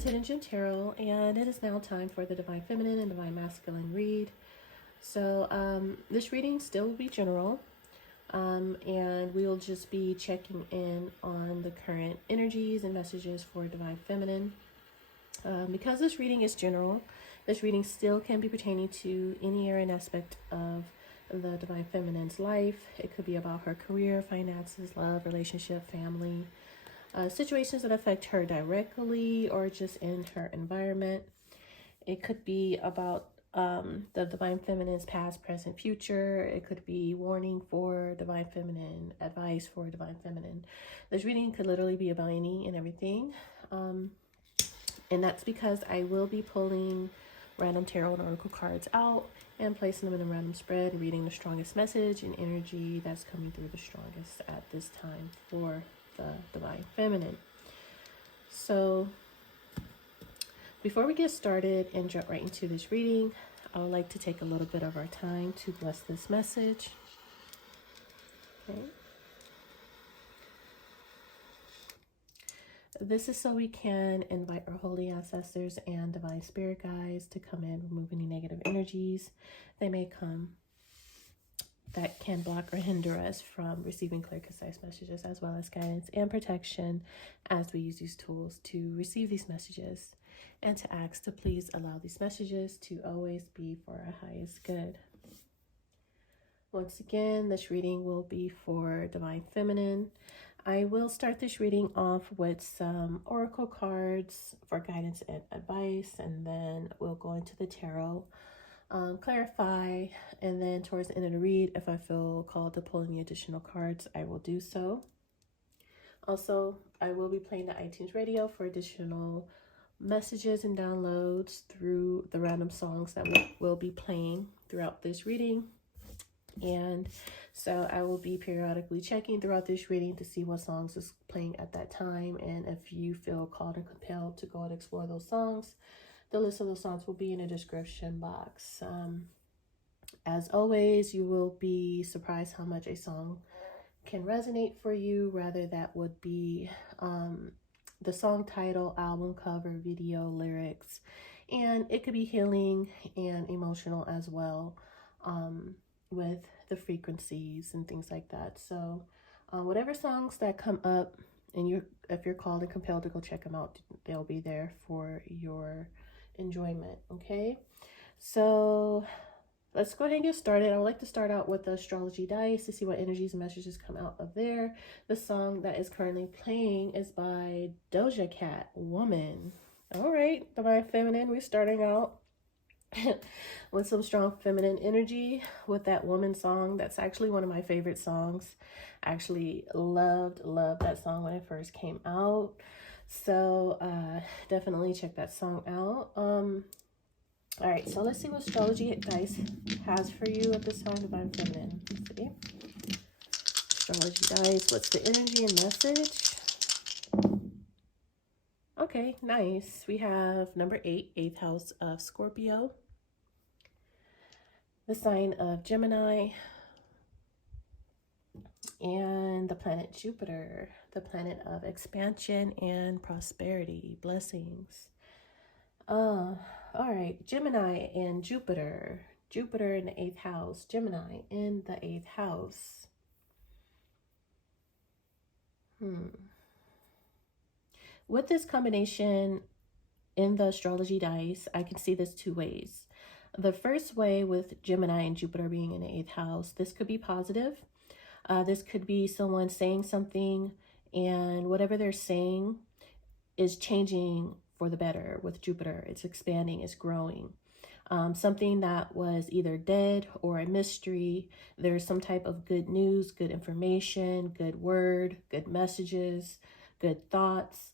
is Hidden Gem Tarot, and it is now time for the Divine Feminine and Divine Masculine read. So this reading still will be general, and we'll just be checking in on the current energies and messages for Divine Feminine. Because this reading is general, this reading still can be pertaining to any area and aspect of the Divine Feminine's life. It could be about her career, finances, love, relationship, family, situations that affect her directly or just in her environment. It could be about the Divine Feminine's past, present, future. It could be warning for Divine Feminine, advice for Divine Feminine. This reading could literally be about any and everything. And that's because I will be pulling random tarot and oracle cards out and placing them in a random spread and reading the strongest message and energy that's coming through the strongest at this time for the Divine Feminine. So before we get started and jump right into this reading, I would like to take a little bit of our time to bless this message. Okay. This is so we can invite our holy ancestors and divine spirit guides to come in, remove any negative energies they may come that can block or hinder us from receiving clear, concise messages, as well as guidance and protection as we use these tools to receive these messages, and to ask to please allow these messages to always be for our highest good. Once again, this reading will be for Divine Feminine. I will start this reading off with some oracle cards for guidance and advice, and then we'll go into the tarot, clarify, and then towards the end of the read, if I feel called to pull any additional cards, I will do so. Also, I will be playing the iTunes radio for additional messages and downloads through the random songs that we'll be playing throughout this reading. And so I will be periodically checking throughout this reading to see what songs is playing at that time. And if you feel called and compelled to go and explore those songs, the list of those songs will be in the description box. As always, you will be surprised how much a song can resonate for you. Rather, that would be the song title, album cover, video, lyrics, and it could be healing and emotional as well. With the frequencies and things like that. So whatever songs that come up, and if you're called and compelled to go check them out, they'll be there for your enjoyment. Okay, so let's go ahead and get started. I would like to start out with the astrology dice to see what energies and messages come out of there. The song that is currently playing is by Doja Cat, Woman. All right, Divine Feminine, we're starting out with some strong feminine energy with that Woman song. That's actually one of my favorite songs. I actually loved that song when it first came out. So definitely check that song out. All right, so let's see what astrology dice has for you at this time, Divine Feminine. Let's see. Astrology dice, what's the energy and message? Okay, nice. We have number 8, 8th house of Scorpio, the sign of Gemini, and the planet Jupiter, the planet of expansion and prosperity, blessings. All right, Gemini and Jupiter. Jupiter in the 8th house, Gemini in the 8th house. With this combination in the astrology dice, I can see this two ways. The first way, with Gemini and Jupiter being in the 8th house, this could be positive. This could be someone saying something, and whatever they're saying is changing for the better. With Jupiter, it's expanding, it's growing. Something that was either dead or a mystery, there's some type of good news, good information, good word, good messages, good thoughts.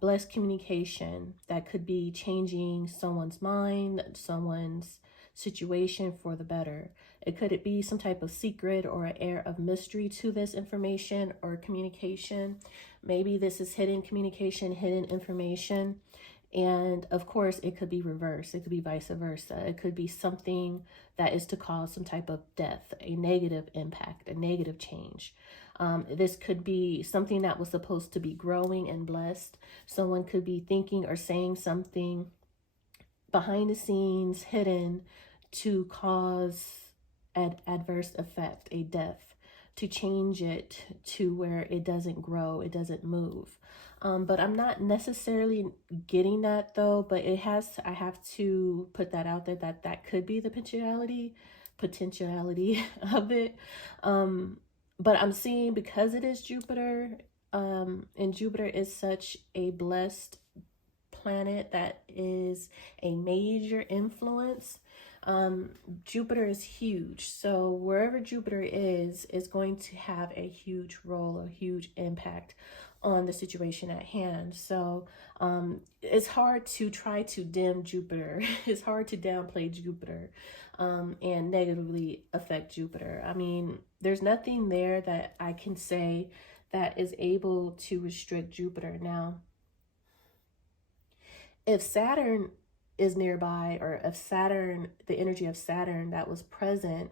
Blessed communication that could be changing someone's mind, someone's situation for the better. It could be some type of secret or an air of mystery to this information or communication. Maybe this is hidden communication, hidden information. And of course, it could be reversed. It could be vice versa. It could be something that is to cause some type of death, a negative impact, a negative change. This could be something that was supposed to be growing and blessed. Someone could be thinking or saying something behind the scenes, hidden, to cause an adverse effect, a death, to change it to where it doesn't grow, it doesn't move. But I'm not necessarily getting that though, but I have to put that out there that that could be the potentiality of it. But I'm seeing, because it is Jupiter, and Jupiter is such a blessed planet that is a major influence. Jupiter is huge, so wherever Jupiter is going to have a huge role, a huge impact on the situation at hand. So it's hard to try to dim Jupiter. It's hard to downplay Jupiter, and negatively affect Jupiter. I mean, there's nothing there that I can say that is able to restrict Jupiter. Now, if Saturn is nearby, or if Saturn, the energy of Saturn that was present,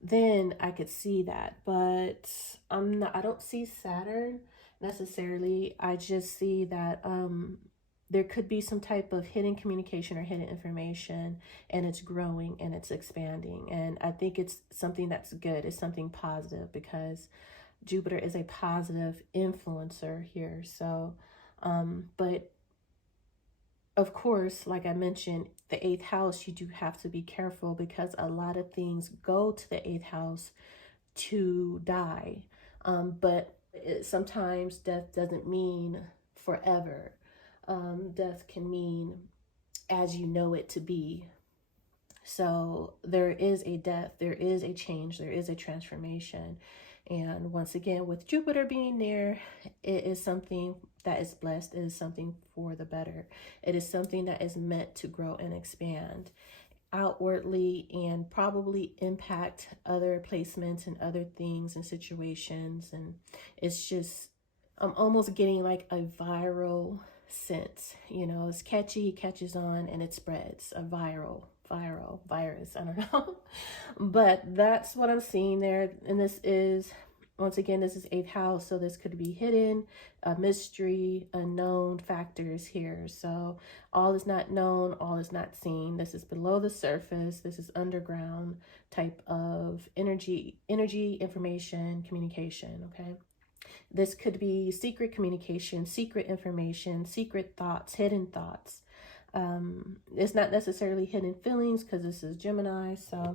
then I could see that. But I don't see Saturn necessarily. I just see that there could be some type of hidden communication or hidden information, and it's growing and it's expanding. And I think it's something that's good. It's something positive, because Jupiter is a positive influencer here. So, but of course, like I mentioned, the eighth house, you do have to be careful, because a lot of things go to the eighth house to die. But sometimes death doesn't mean forever. Death can mean as you know it to be. So there is a death, there is a change, there is a transformation. And once again, with Jupiter being there, it is something that is blessed. It is something for the better. It is something that is meant to grow and expand outwardly, and probably impact other placements and other things and situations. And it's just, I'm almost getting like a viral sense. You know, it's catchy, catches on, and it spreads. A viral virus, I don't know. But that's what I'm seeing there. And this is, once again, this is eighth house, so this could be hidden, mystery, unknown factors here. So all is not known, all is not seen. This is below the surface. This is underground type of energy, information, communication. Okay, this could be secret communication, secret information, secret thoughts, hidden thoughts. It's not necessarily hidden feelings, because this is Gemini. So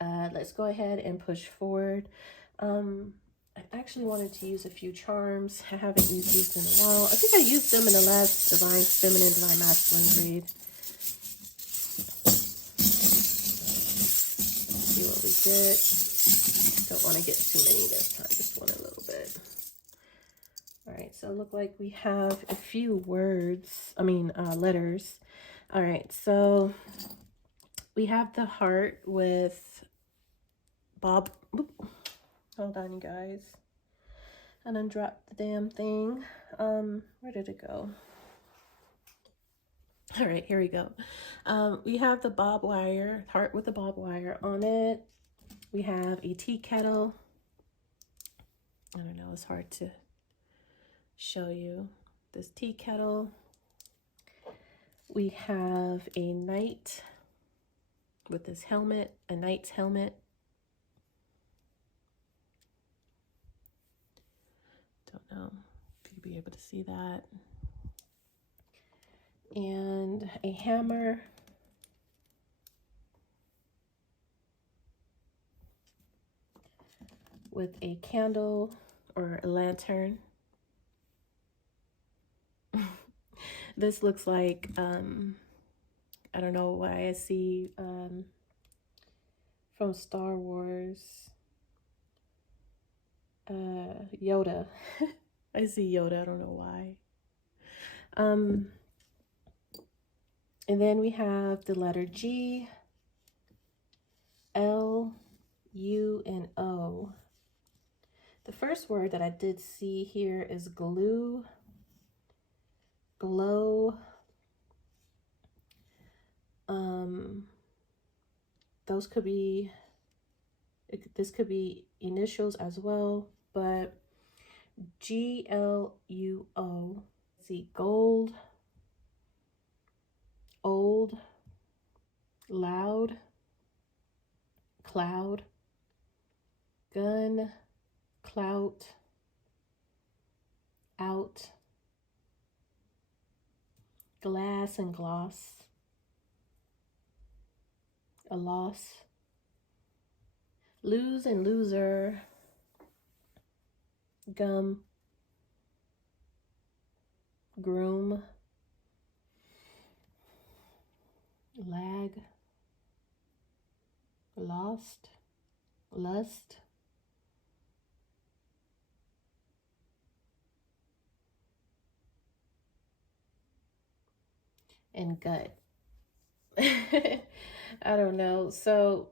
let's go ahead and push forward. I actually wanted to use a few charms. I haven't used these in a while. I think I used them in the last Divine Feminine, Divine Masculine read. Let's see what we get. Don't want to get too many this time, just one a little bit. All right, so it looked like we have a few words, letters. All right, so we have the heart with Bob. Whoop. Hold on, you guys. I done dropped the damn thing. Where did it go? All right, here we go. We have the bob wire, heart with the bob wire on it. We have a tea kettle. I don't know, it's hard to show you this tea kettle. We have a knight with this helmet, a knight's helmet. Don't know if you'll be able to see that. And a hammer. With a candle or a lantern. This looks like, I don't know why I see from Star Wars, Yoda. I see Yoda, I don't know why. And then we have the letter G, L, U, and O. The first word that I did see here is glue, glow. Those could be This could be initials as well, but GLUO. See, gold, old, loud, cloud, gun, clout, out, glass and gloss, a loss, lose and loser, gum, groom, lag, lost, lust, and gut. I don't know. So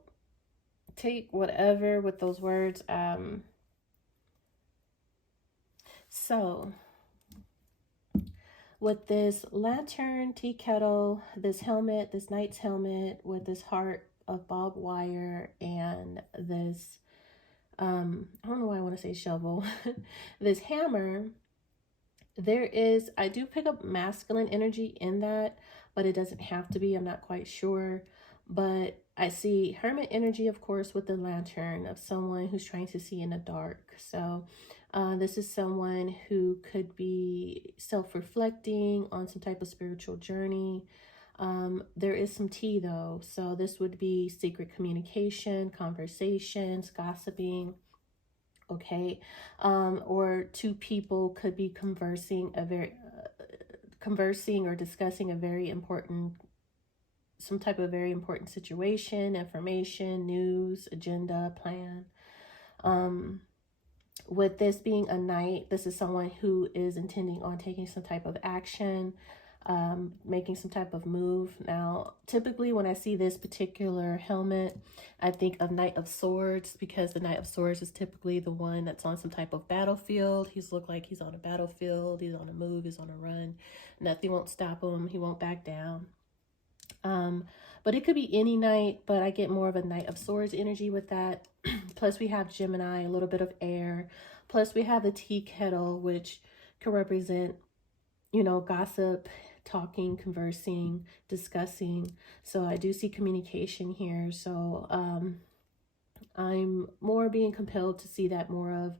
take whatever with those words. So with this lantern, tea kettle, this helmet, this knight's helmet with this heart of barbed wire, and this, I don't know why I want to say shovel, this hammer, I do pick up masculine energy in that, but it doesn't have to be. I'm not quite sure. But I see hermit energy, of course, with the lantern of someone who's trying to see in the dark. So this is someone who could be self-reflecting on some type of spiritual journey. There is some tea though. So this would be secret communication, conversations, gossiping. Okay. Or two people could be conversing or discussing a very important, some type of very important situation, information, news, agenda, plan. With this being a knight, this is someone who is intending on taking some type of action, making some type of move. Now, typically when I see this particular helmet, I think of Knight of Swords, because the Knight of Swords is typically the one that's on some type of battlefield. He's looked like he's on a battlefield. He's on a move. He's on a run. Nothing won't stop him. He won't back down. But it could be any knight, but I get more of a Knight of Swords energy with that. Plus we have Gemini, a little bit of air. Plus we have the tea kettle, which could represent, you know, gossip, talking, conversing, discussing. So I do see communication here. So I'm more being compelled to see that more of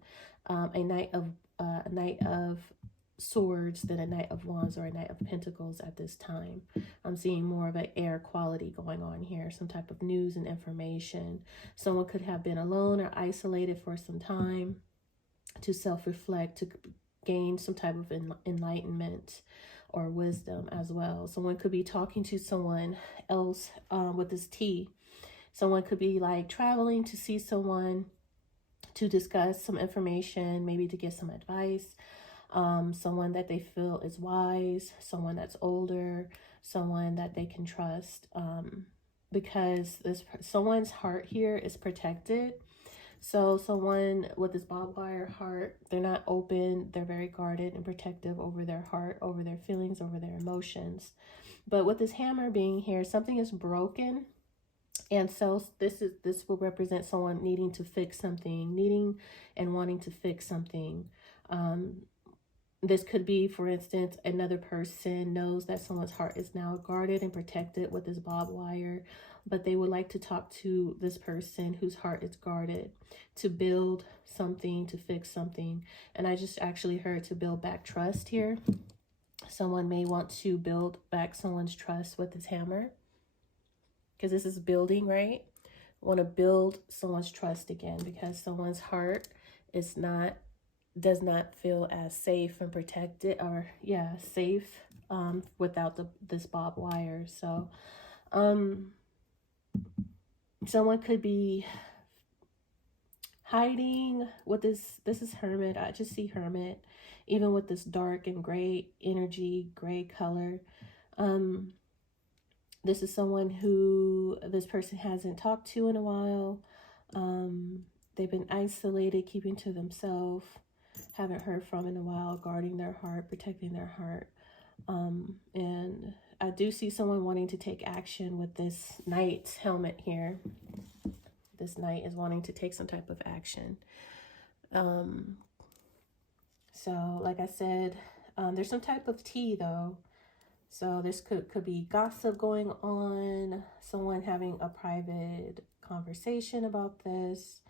a Knight of Swords than a Knight of Wands or a Knight of Pentacles at this time. I'm seeing more of an air quality going on here, some type of news and information. Someone could have been alone or isolated for some time to self-reflect, to gain some type of enlightenment or wisdom as well. Someone could be talking to someone else with this tea. Someone could be like traveling to see someone to discuss some information, maybe to get some advice. Someone that they feel is wise, someone that's older, someone that they can trust, because someone's heart here is protected. So someone with this barbed wire heart, they're not open, they're very guarded and protective over their heart, over their feelings, over their emotions. But with this hammer being here, something is broken. And so this will represent someone needing to fix something, needing and wanting to fix something. This could be, for instance, another person knows that someone's heart is now guarded and protected with this barbed wire, but they would like to talk to this person whose heart is guarded to build something, to fix something. And I just actually heard to build back trust here. Someone may want to build back someone's trust with this hammer, because this is building, right? Want to build someone's trust again, because someone's heart does not feel as safe and protected, or safe without this barbed wire. So someone could be hiding with this is hermit. I just see hermit, even with this dark and gray energy, gray color. This is someone who this person hasn't talked to in a while. They've been isolated, keeping to themselves, haven't heard from in a while, guarding their heart, protecting their heart. And I do see someone wanting to take action with this knight's helmet here. This knight is wanting to take some type of action. So like I said, there's some type of tea though. So this could be gossip going on, someone having a private conversation about this.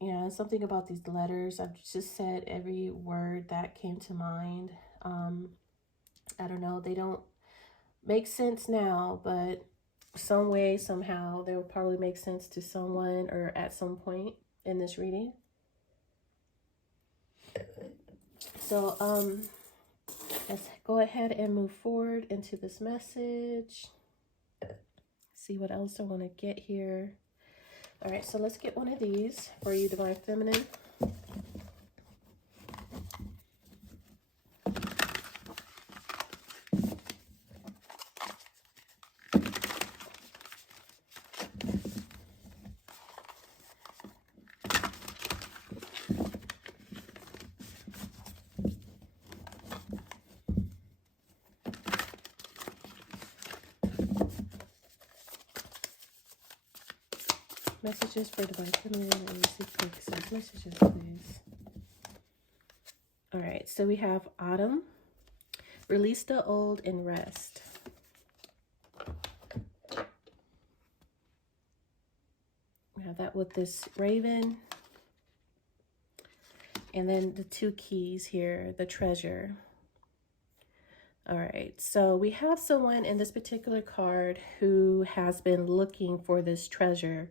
Yeah, something about these letters. I've just said every word that came to mind. I don't know, they don't make sense now, but some way, somehow, they'll probably make sense to someone or at some point in this reading. So, let's go ahead and move forward into this message. See what else I want to get here. All right, so let's get one of these for you, Divine Feminine. Messages for Divine Feminine and Secret messages, please. All right, so we have Autumn. Release the old and rest. We have that with this raven. And then the two keys here, the treasure. All right, so we have someone in this particular card who has been looking for this treasure.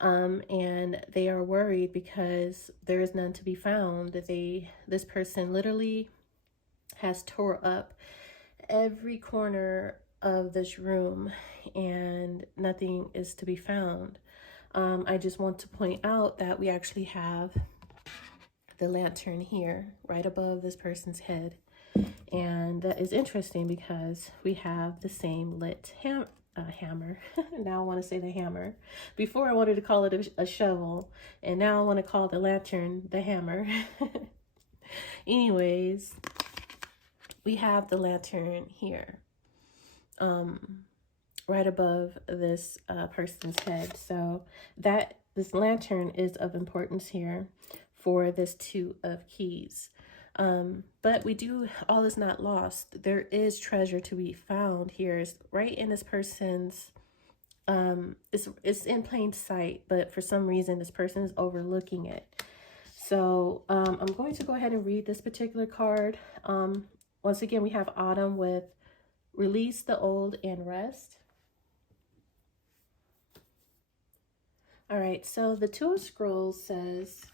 And they are worried because there is none to be found. This person literally has tore up every corner of this room and nothing is to be found. I just want to point out that we actually have the lantern here right above this person's head. And that is interesting because we have the same lit hammer. Now I want to say the hammer. Before I wanted to call it a shovel, and now I want to call the lantern the hammer. Anyways, we have the lantern here, right above this person's head. So this lantern is of importance here for this two of keys. But all is not lost. There is treasure to be found here. It's right in this person's, it's in plain sight, but for some reason this person is overlooking it. So I'm going to go ahead and read this particular card. Once again, we have Autumn with release the old and rest. All right, so the Two of Scrolls says,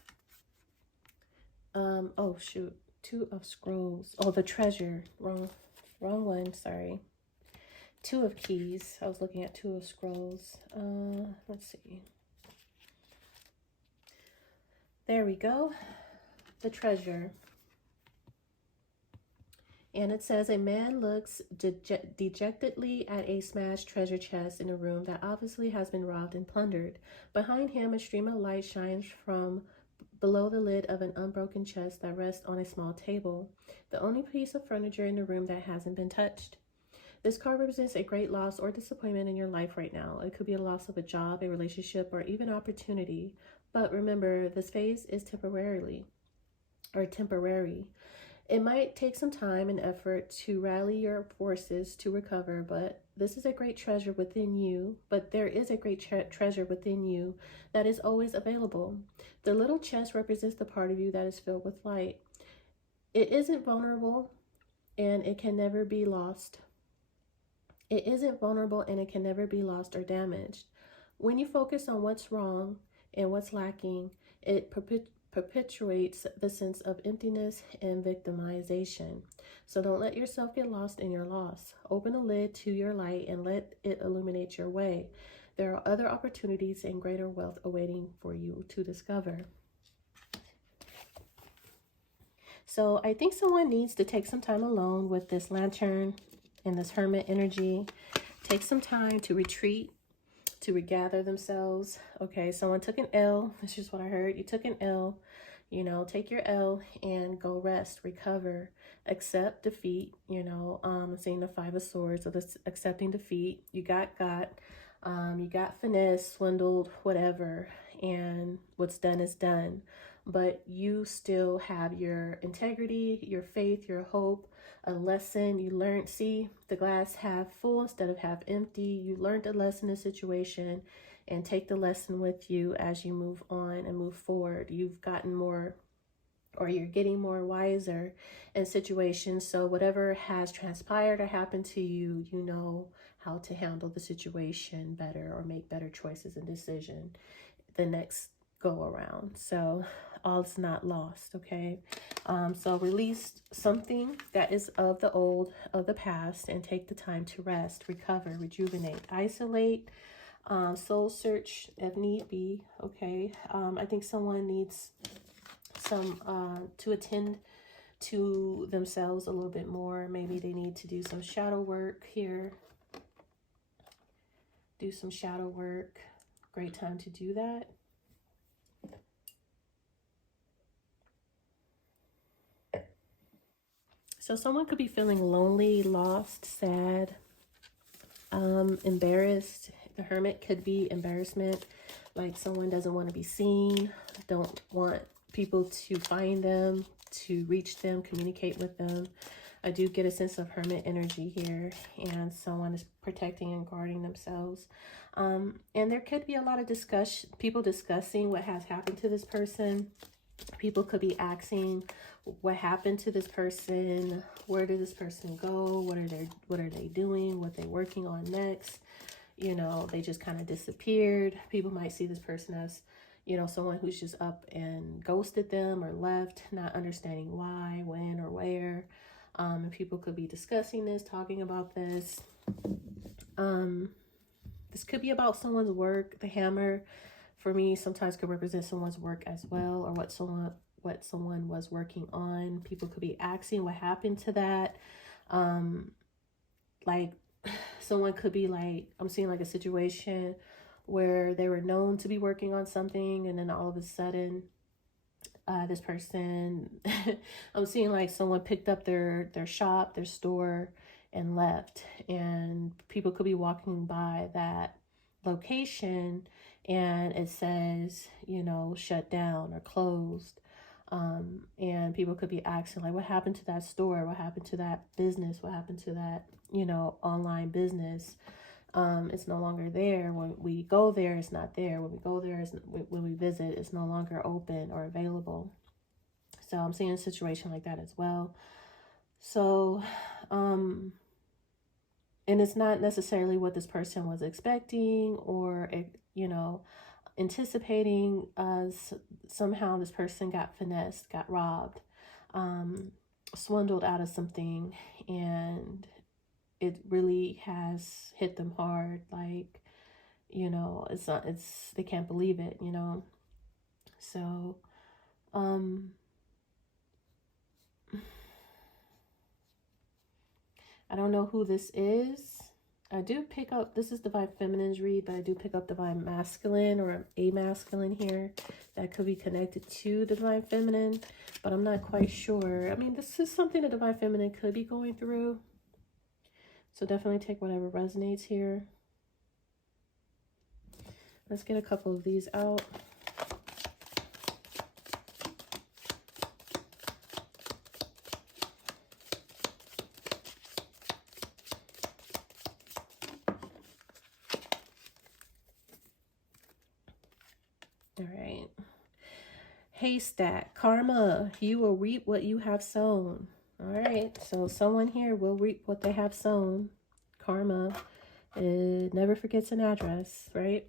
oh shoot. Two of Scrolls. Oh, the treasure. Wrong one. Sorry. Two of Keys. I was looking at Two of Scrolls. Let's see. There we go. The treasure. And it says, a man looks dejectedly at a smashed treasure chest in a room that obviously has been robbed and plundered. Behind him, a stream of light shines from below the lid of an unbroken chest that rests on a small table, the only piece of furniture in the room that hasn't been touched. This card represents a great loss or disappointment in your life right now. It could be a loss of a job, a relationship, or even opportunity. But remember, this phase is temporary. It might take some time and effort to rally your forces to recover, but this is a great treasure within you. But there is a great treasure within you that is always available. The little chest represents the part of you that is filled with light. It isn't vulnerable and it can never be lost. It isn't vulnerable and it can never be lost or damaged. When you focus on what's wrong and what's lacking, it perpetuates the sense of emptiness and victimization. So don't let yourself get lost in your loss. Open the lid to your light and let it illuminate your way. There are other opportunities and greater wealth awaiting for you to discover. So I think someone needs to take some time alone with this lantern and this hermit energy. Take some time to retreat, to regather themselves. Okay, someone took an L. That's just what I heard. You took an L. You know, take your L and go rest, recover, accept defeat. You know, I'm seeing the Five of Swords, so this accepting defeat. You got. You got finesse, swindled, whatever, and what's done is done. But you still have your integrity, your faith, your hope, a lesson you learned. See the glass half full instead of half empty. You learned a lesson in the situation, and take the lesson with you as you move on and move forward. You've gotten more, or you're getting more wiser in situations. So whatever has transpired or happened to you, you know how to handle the situation better or make better choices and decision the next go around. So all is not lost. Okay. So release something that is of the old, of the past, and take the time to rest, recover, rejuvenate, isolate, soul search if need be. Okay. I think someone needs to attend to themselves a little bit more. Maybe they need to do some shadow work here. Do some shadow work. Great time to do that. So someone could be feeling lonely, lost, sad, embarrassed. The Hermit could be embarrassment, like someone doesn't want to be seen, don't want people to find them, to reach them, communicate with them. I do get a sense of Hermit energy here, and someone is protecting and guarding themselves. And there could be a lot of people discussing what has happened to this person. People could be asking what happened to this person, where did this person go, what are they doing, what they're working on next. You know, they just kind of disappeared. People might see this person as, you know, someone who's just up and ghosted them or left, not understanding why, when, or where. And people could be discussing this, talking about this. This could be about someone's work. The hammer, for me, sometimes could represent someone's work as well, or what someone was working on. People could be asking what happened to that. Like someone could be like, I'm seeing like a situation where they were known to be working on something, and then all of a sudden this person I'm seeing like someone picked up their shop, their store, and left, and people could be walking by that location and it says, you know, shut down or closed. And people could be asking like, what happened to that store, what happened to that business, what happened to that, you know, online business. It's no longer there. When we go there, it's not there. When we go there, when we visit, it's no longer open or available. So I'm seeing a situation like that as well. So, and it's not necessarily what this person was expecting or, you know, anticipating. Somehow this person got finessed, got robbed, swindled out of something, and it really has hit them hard. Like, you know, they can't believe it, you know. So, I don't know who this is. I do pick up, this is Divine Feminine's read, but I do pick up Divine Masculine or a masculine here that could be connected to Divine Feminine, but I'm not quite sure. I mean, this is something that Divine Feminine could be going through. So definitely take whatever resonates here. Let's get a couple of these out. All right. Haystack, karma, you will reap what you have sown. All right, so someone here will reap what they have sown. Karma, it never forgets an address, right?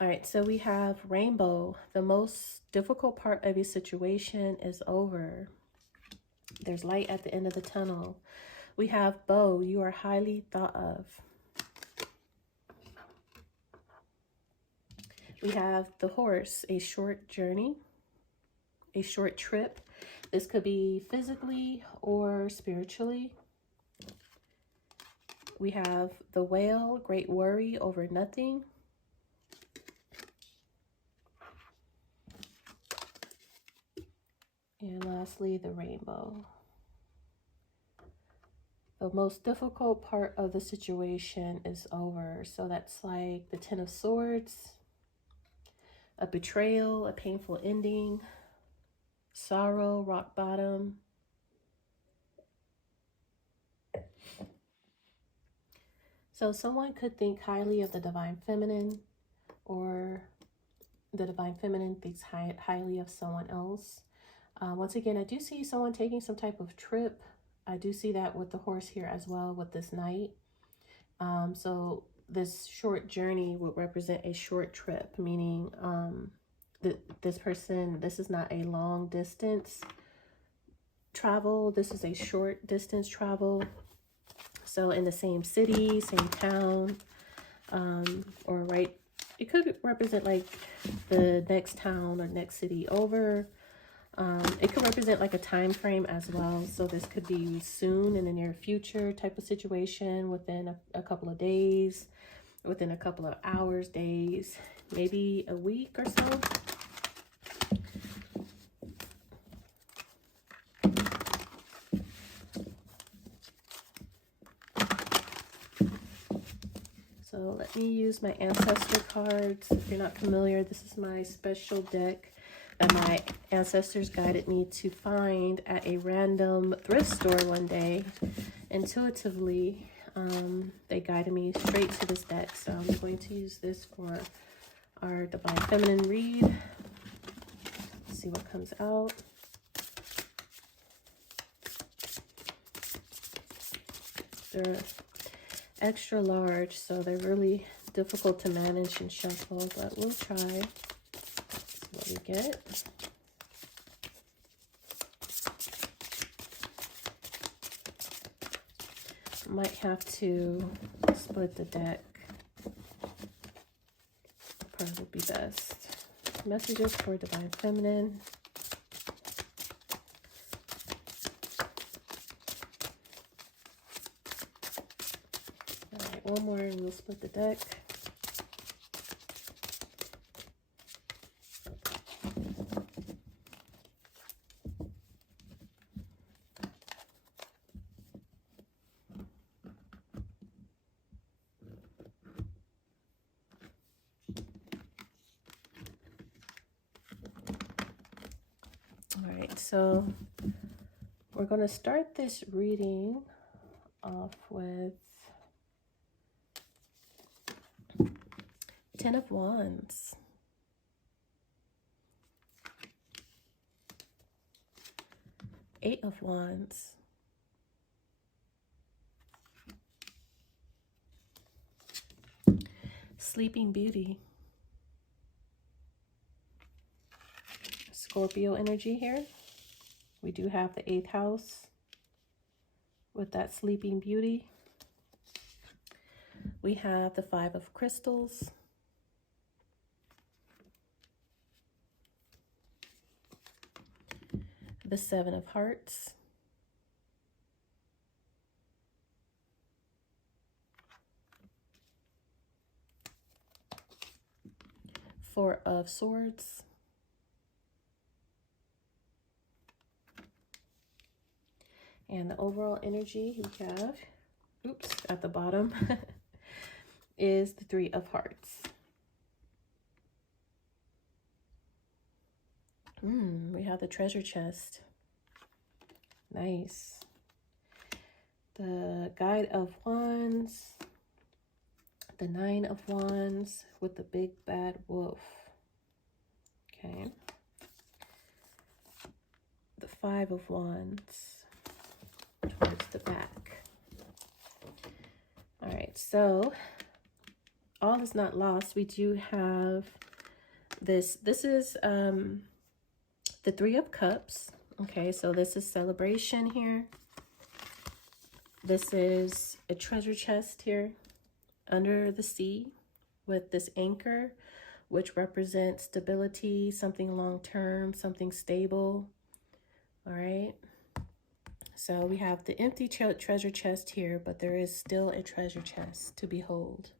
All right, so we have rainbow. The most difficult part of a situation is over. There's light at the end of the tunnel. We have bow, you are highly thought of. We have the horse, a short journey, a short trip. This could be physically or spiritually. We have the whale, great worry over nothing. And lastly, the rainbow. The most difficult part of the situation is over. So that's like the Ten of Swords, a betrayal, a painful ending, sorrow, rock bottom. So someone could think highly of the Divine Feminine, or the Divine Feminine thinks highly of someone else. Once again, I do see someone taking some type of trip. I do see that with the horse here as well with this knight. So this short journey would represent a short trip, meaning this person, this is not a long distance travel. This is a short distance travel. So in the same city, same town, or right, it could represent like the next town or next city over. It could represent like a time frame as well. So this could be soon, in the near future type of situation, within a couple of days, within a couple of hours, days, maybe a week or so. So let me use my ancestor cards. If you're not familiar, this is my special deck that my ancestors guided me to find at a random thrift store one day. Intuitively, they guided me straight to this deck. So I'm going to use this for our Divine Feminine read. Let's see what comes out. They're extra large, so they're really difficult to manage and shuffle, but we'll try. See what we get. Might have to split the deck. Probably be best. Messages for Divine Feminine. Alright, one more and we'll split the deck. Alright, so we're going to start this reading off with Ten of Wands. Eight of Wands. Sleeping Beauty. Scorpio energy here. We do have the 8th house with that Sleeping Beauty. We have the 5 of Crystals. The 7 of Hearts. Four of Swords. And the overall energy we have, oops, at the bottom, is the 3 of Hearts. We have the treasure chest. Nice. The Guide of Wands. The 9 of Wands with the big bad wolf. Okay. The 5 of Wands towards the back. All right, so all is not lost. We do have this. This is the 3 of Cups. Okay, so this is celebration here. This is a treasure chest here under the sea with this anchor, which represents stability, something long-term, something stable. All right. So we have the empty treasure chest here, but there is still a treasure chest to behold.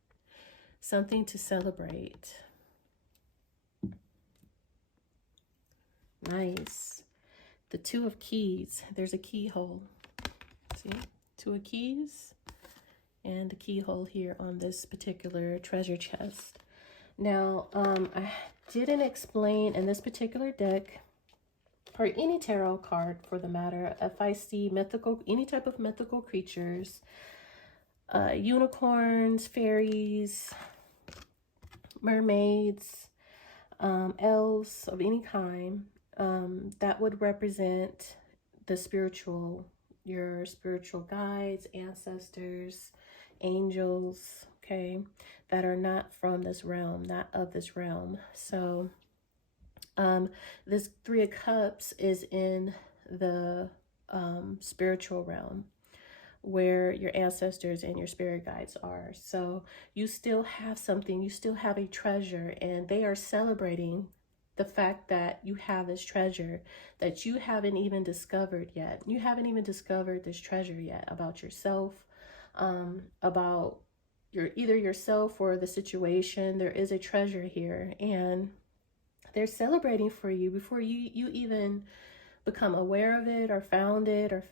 Something to celebrate. Nice. The 2 of Keys. There's a keyhole. See? Two of Keys, and the keyhole here on this particular treasure chest. Now, I didn't explain in this particular deck, or any tarot card for the matter, if I see mythical, any type of mythical creatures, unicorns, fairies, mermaids, elves of any kind, that would represent the spiritual, your spiritual guides, ancestors, angels, okay, that are not from this realm, not of this realm. So this Three of Cups is in the spiritual realm, where your ancestors and your spirit guides are. So you still have something, you still have a treasure, and they are celebrating the fact that you have this treasure that you haven't even discovered yet. You haven't even discovered this treasure yet about yourself, about either yourself or the situation. There is a treasure here, and they're celebrating for you before you even become aware of it or found it, or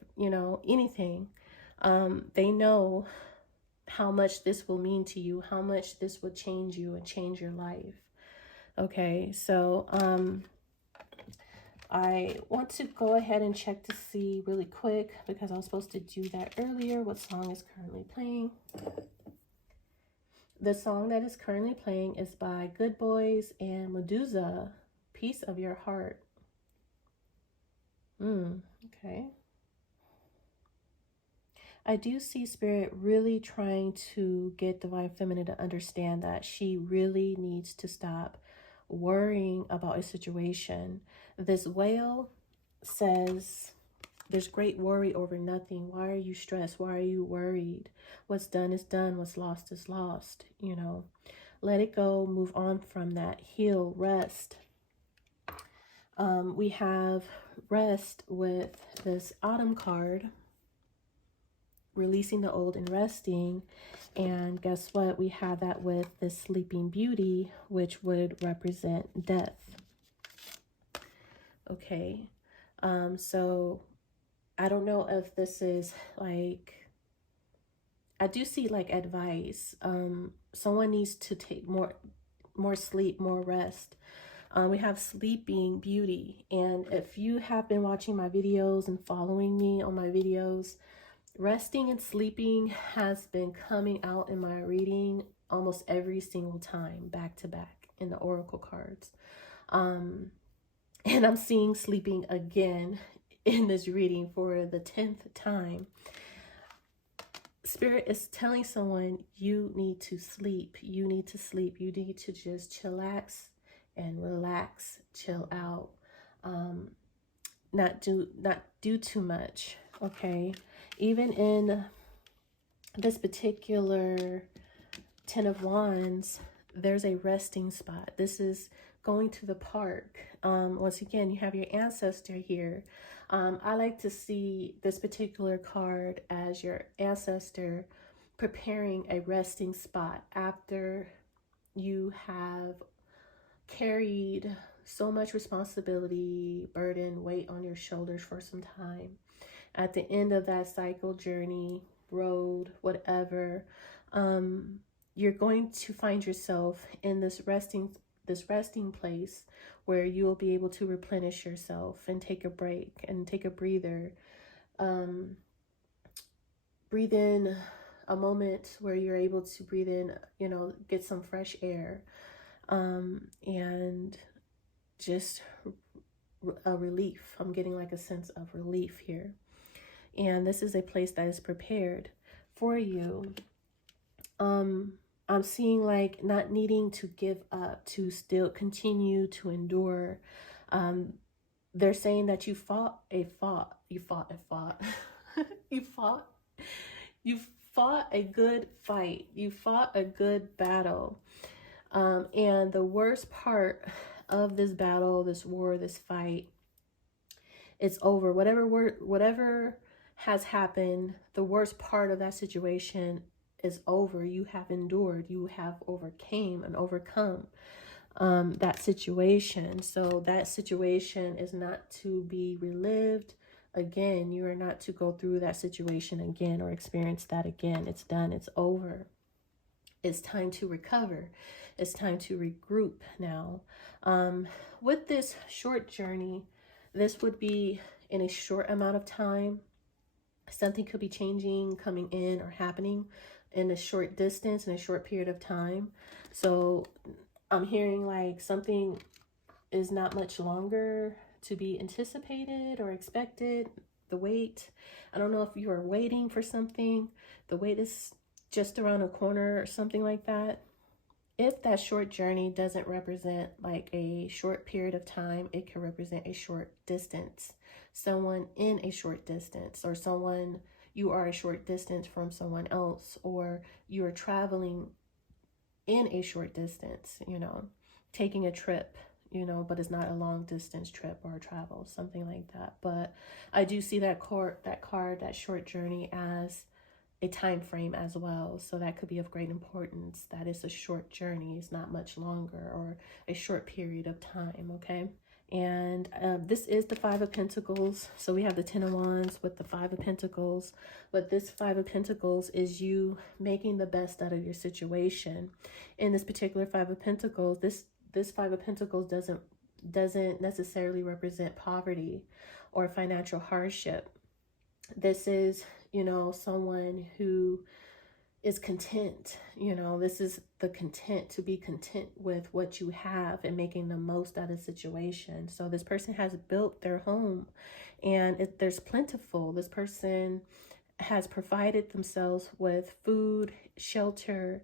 anything. They know how much this will mean to you, how much this will change you and change your life. Okay, so I want to go ahead and check to see really quick, because I was supposed to do that earlier, what song is currently playing. The song that is currently playing is by Good Boys and Meduza, Piece of Your Heart. Okay. I do see Spirit really trying to get Divine Feminine to understand that she really needs to stop worrying about a situation. This whale says there's great worry over nothing. Why are you stressed? Why are you worried? What's done is done. What's lost is lost. Let it go. Move on from that. Heal. Rest. We have rest with this Autumn card, releasing the old and resting. And guess what? We have that with this Sleeping Beauty, which would represent death. Okay. So I don't know if this is like, I do see like advice. Someone needs to take more sleep, more rest. We have Sleeping Beauty. And if you have been watching my videos and following me on my videos, resting and sleeping has been coming out in my reading almost every single time, back to back in the oracle cards. And I'm seeing sleeping again in this reading for the 10th time. Spirit is telling someone you need to sleep. You need to sleep. You need to just chillax and relax, chill out. Not do too much. Okay. Even in this particular 10 of Wands, there's a resting spot. This is going to the park. Once again, you have your ancestor here. I like to see this particular card as your ancestor preparing a resting spot after you have carried so much responsibility, burden, weight on your shoulders for some time. At the end of that cycle, journey, road, whatever, you're going to find yourself in this resting place where you will be able to replenish yourself and take a break and take a breather. Breathe in a moment where you're able to breathe in, get some fresh air, and just a relief. I'm getting like a sense of relief here. And this is a place that is prepared for you. I'm seeing like not needing to give up, to still continue to endure. They're saying that you fought a good fight. You fought a good battle. And the worst part of this battle, this war, this fight, it's over. Whatever has happened, the worst part of that situation is over. You have endured, you have overcame and overcome that situation. So that situation is not to be relived, again. You are not to go through that situation again or experience that again. It's done. It's over. It's time to recover. It's time to regroup now. With this short journey, this would be in a short amount of time. Something could be changing, coming in, or happening in a short distance, in a short period of time. So I'm hearing like something is not much longer to be anticipated or expected. The wait, I don't know if you are waiting for something. The wait is just around a corner or something like that. If that short journey doesn't represent like a short period of time, it can represent a short distance. Someone in a short distance, or someone, you are a short distance from someone else, or you are traveling in a short distance, you know, taking a trip, you know, but it's not a long distance trip or travel, something like that. But I do see that card, that short journey, as a time frame as well. So that could be of great importance. That is a short journey. It's not much longer, or a short period of time. Okay. And this is the Five of Pentacles. So we have the Ten of Wands with the Five of Pentacles. But this Five of Pentacles is you making the best out of your situation. In this particular Five of Pentacles, this Five of Pentacles doesn't necessarily represent poverty or financial hardship. This is, you know, someone who is content. You know, this is the content, to be content with what you have and making the most out of the situation. So this person has built their home, and there's plentiful. This person has provided themselves with food, shelter,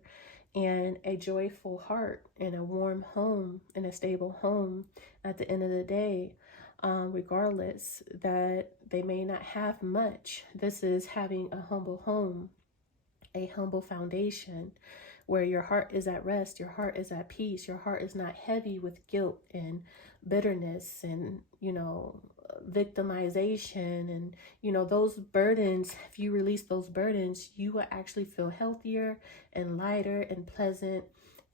and a joyful heart, and a warm home, and a stable home at the end of the day. Regardless that they may not have much, this is having a humble home, a humble foundation, where your heart is at rest, your heart is at peace, your heart is not heavy with guilt and bitterness and, you know, victimization and, you know, those burdens. If you release those burdens, you will actually feel healthier and lighter and pleasant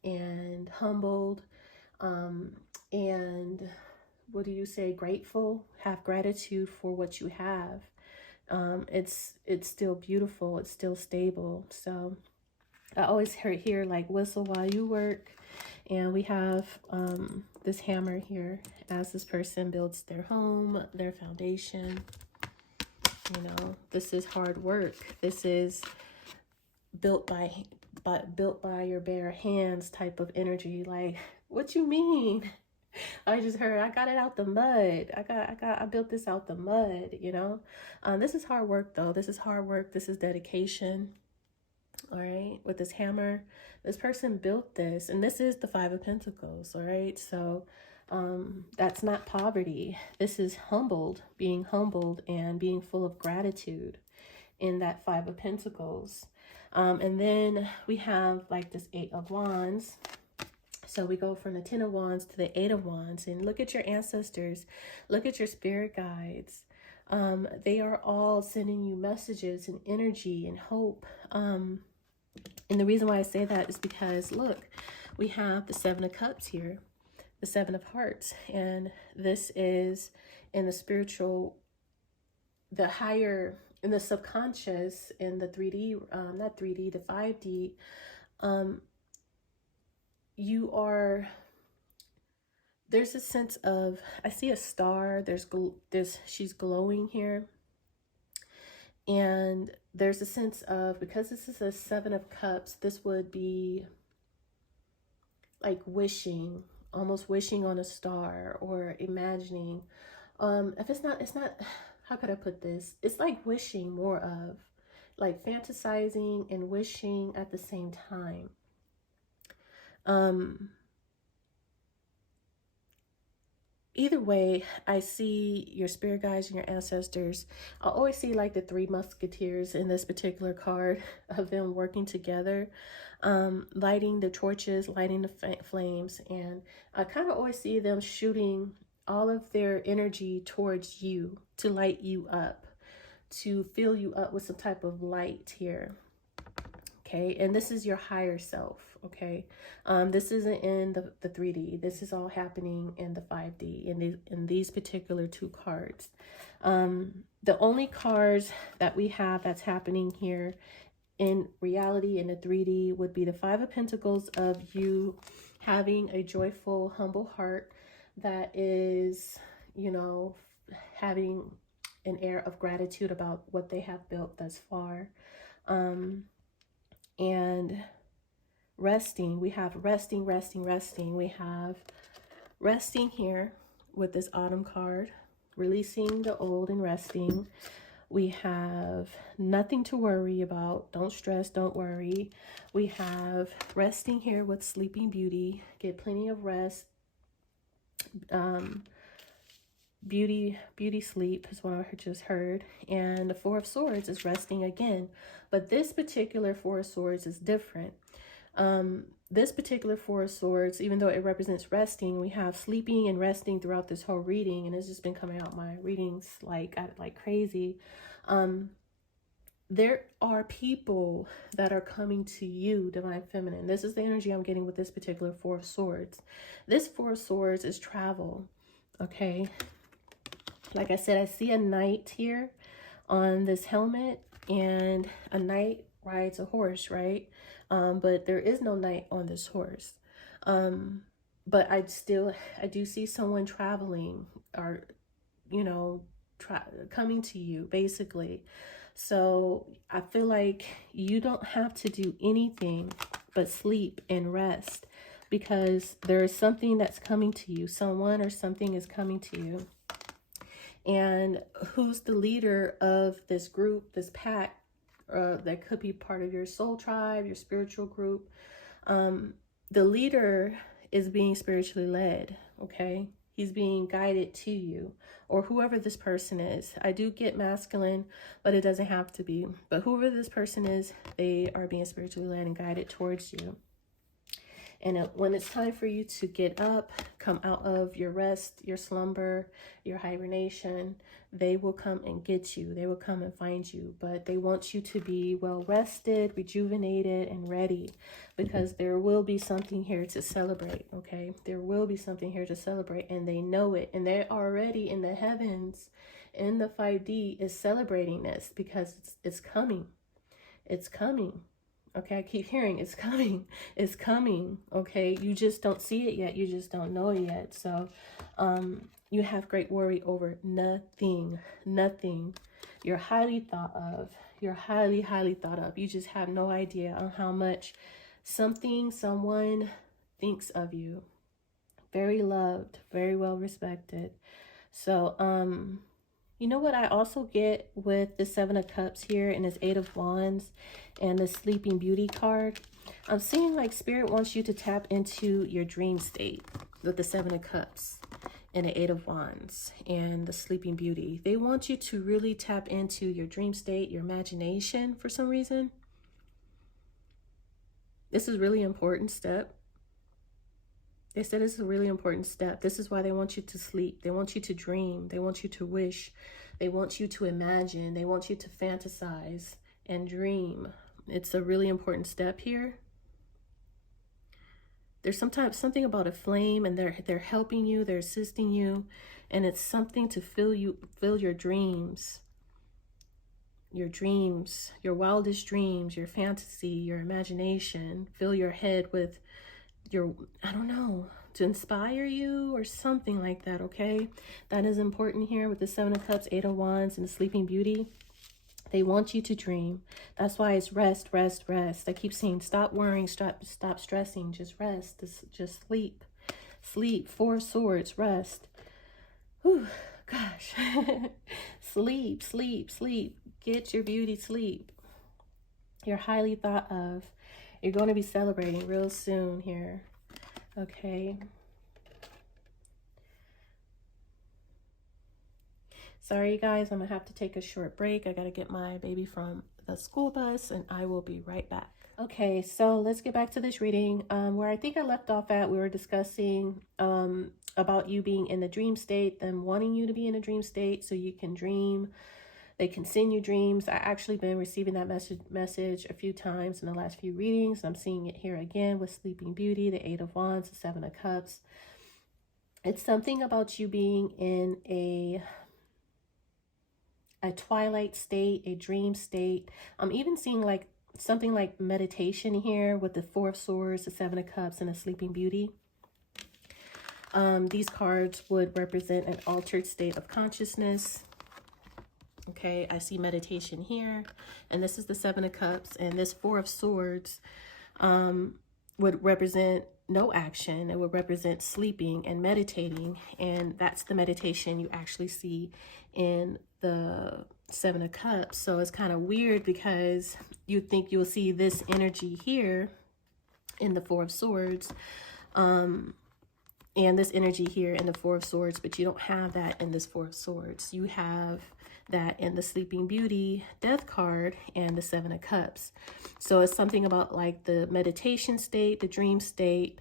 and humbled, and what do you say, grateful, have gratitude for what you have. It's still beautiful, it's still stable. So I always hear like whistle while you work. And we have this hammer here as this person builds their home, their foundation. You know, this is hard work. This is built by your bare hands type of energy. Like, what you mean? I just heard, I got it out the mud. I built this out the mud, you know. This is hard work though. This is hard work. This is dedication. All right. With this hammer, this person built this, and this is the Five of Pentacles. All right. So that's not poverty. This is being humbled and being full of gratitude in that Five of Pentacles. And then we have like this Eight of Wands. So we go from the Ten of Wands to the Eight of Wands, and look at your ancestors, look at your spirit guides. They are all sending you messages and energy and hope. And the reason why I say that is because, look, we have the Seven of Cups here, the Seven of Hearts, and this is in the spiritual, the higher, in the subconscious, in the 3D, not 3D, the 5D. You are, there's a sense of, I see a star, she's glowing here. And there's a sense of, because this is a Seven of Cups, this would be like wishing, almost wishing on a star, or imagining. If it's not, how could I put this? It's like wishing more of, like fantasizing and wishing at the same time. Either way, I see your spirit guides and your ancestors. I always see like the Three Musketeers in this particular card, of them working together, lighting the torches, lighting the flames. And I kind of always see them shooting all of their energy towards you, to light you up, to fill you up with some type of light here. okay? And this is your higher self, okay? This isn't in the 3D. This is all happening in the 5D, in these particular two cards. The only cards that we have that's happening here in reality in the 3D would be the Five of Pentacles, of you having a joyful, humble heart that is, you know, having an air of gratitude about what they have built thus far. And resting, we have resting. We have resting here with this autumn card, releasing the old and resting. We have nothing to worry about. Don't stress, don't worry. We have resting here with Sleeping Beauty. Get plenty of rest. Beauty sleep is what I just heard. And the Four of Swords is resting again. But this particular Four of Swords is different. This particular Four of Swords, even though it represents resting, we have sleeping and resting throughout this whole reading, and it's just been coming out my readings like crazy. There are people that are coming to you, Divine Feminine. This is the energy I'm getting with this particular Four of Swords. This Four of Swords is travel, okay? Like I said, I see a knight here on this helmet, and a knight rides a horse, right? But there is no knight on this horse. But I do see someone traveling, or, you know, coming to you, basically. So I feel like you don't have to do anything but sleep and rest, because there is something that's coming to you. Someone or something is coming to you. And who's the leader of this group, this pack, that could be part of your soul tribe, your spiritual group? The leader is being spiritually led, okay? He's being guided to you, or whoever this person is. I do get masculine, but it doesn't have to be. But whoever this person is, they are being spiritually led and guided towards you. And when it's time for you to get up, come out of your rest, your slumber, your hibernation, they will come and get you. They will come and find you. But they want you to be well rested, rejuvenated, and ready, because there will be something here to celebrate, okay? There will be something here to celebrate, and they know it. And they're already in the heavens, in the 5D, is celebrating this, because it's coming. It's coming. Okay, I keep hearing it's coming. It's coming. Okay, you just don't see it yet. You just don't know it yet. So you have great worry over nothing. Nothing. You're highly thought of. You're highly thought of. You just have no idea on how much someone thinks of you. Very loved, very well respected. So you know what I also get with the Seven of Cups here and this Eight of Wands and the Sleeping Beauty card? I'm seeing like Spirit wants you to tap into your dream state with the Seven of Cups and the Eight of Wands and the Sleeping Beauty. They want you to really tap into your dream state, your imagination for some reason. This is a really important step. They said it's a really important step. This is why they want you to sleep. They want you to dream. They want you to wish. They want you to imagine. They want you to fantasize and dream. It's a really important step here. There's sometimes something about a flame, and they're helping you, they're assisting you, and it's something to fill your dreams. Your dreams, your wildest dreams, your fantasy, your imagination. Fill your head with your, I don't know, to inspire you or something like that, okay? That is important here with the Seven of Cups, Eight of Wands, and the Sleeping Beauty. They want you to dream. That's why it's rest, rest, rest. I keep saying stop worrying, stop stressing, just rest, just sleep. Sleep, Four of Swords, rest. Whew, gosh. Sleep, sleep, sleep. Get your beauty sleep. You're highly thought of. You're going to be celebrating real soon here. Okay. Sorry, you guys. I'm going to have to take a short break. I got to get my baby from the school bus, and I will be right back. Okay, so let's get back to this reading. Where I think I left off at, we were discussing about you being in the dream state, them wanting you to be in a dream state so you can dream They can send you dreams. I actually been receiving that message a few times in the last few readings. I'm seeing it here again with Sleeping Beauty, the Eight of Wands, the Seven of Cups. It's something about you being in a twilight state, a dream state. I'm even seeing like something like meditation here with the Four of Swords, the Seven of Cups, and the Sleeping Beauty. These cards would represent an altered state of consciousness. Okay, I see meditation here, and this is the Seven of Cups, and this Four of Swords would represent no action. It would represent sleeping and meditating, and that's the meditation you actually see in the Seven of Cups. So it's kind of weird because you think you'll see this energy here in the Four of Swords, and this energy here in the Four of Swords, but you don't have that in this Four of Swords. You have that in the Sleeping Beauty Death card and the Seven of Cups. So it's something about like the meditation state, the dream state,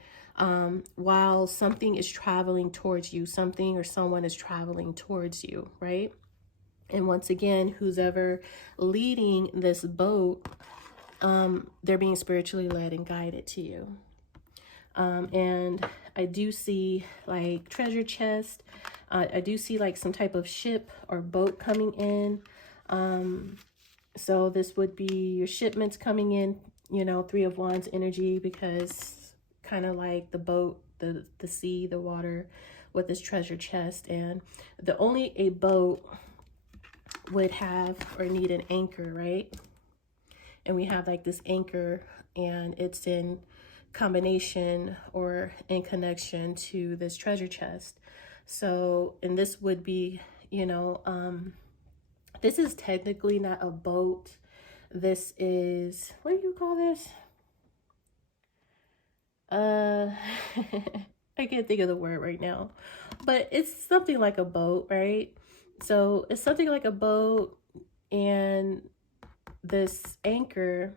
while something is traveling towards you, something or someone is traveling towards you, right? And once again, who's ever leading this boat, they're being spiritually led and guided to you. And I do see like treasure chest. I do see like some type of ship or boat coming in. So this would be your shipments coming in, you know, Three of Wands energy, because kind of like the boat, the sea, the water with this treasure chest. And the only a boat would have or need an anchor, right? And we have like this anchor, and it's in combination or in connection to this treasure chest. So, and this would be, you know, this is technically not a boat. This is, what do you call this? I can't think of the word right now, but it's something like a boat, right? So it's something like a boat, and this anchor,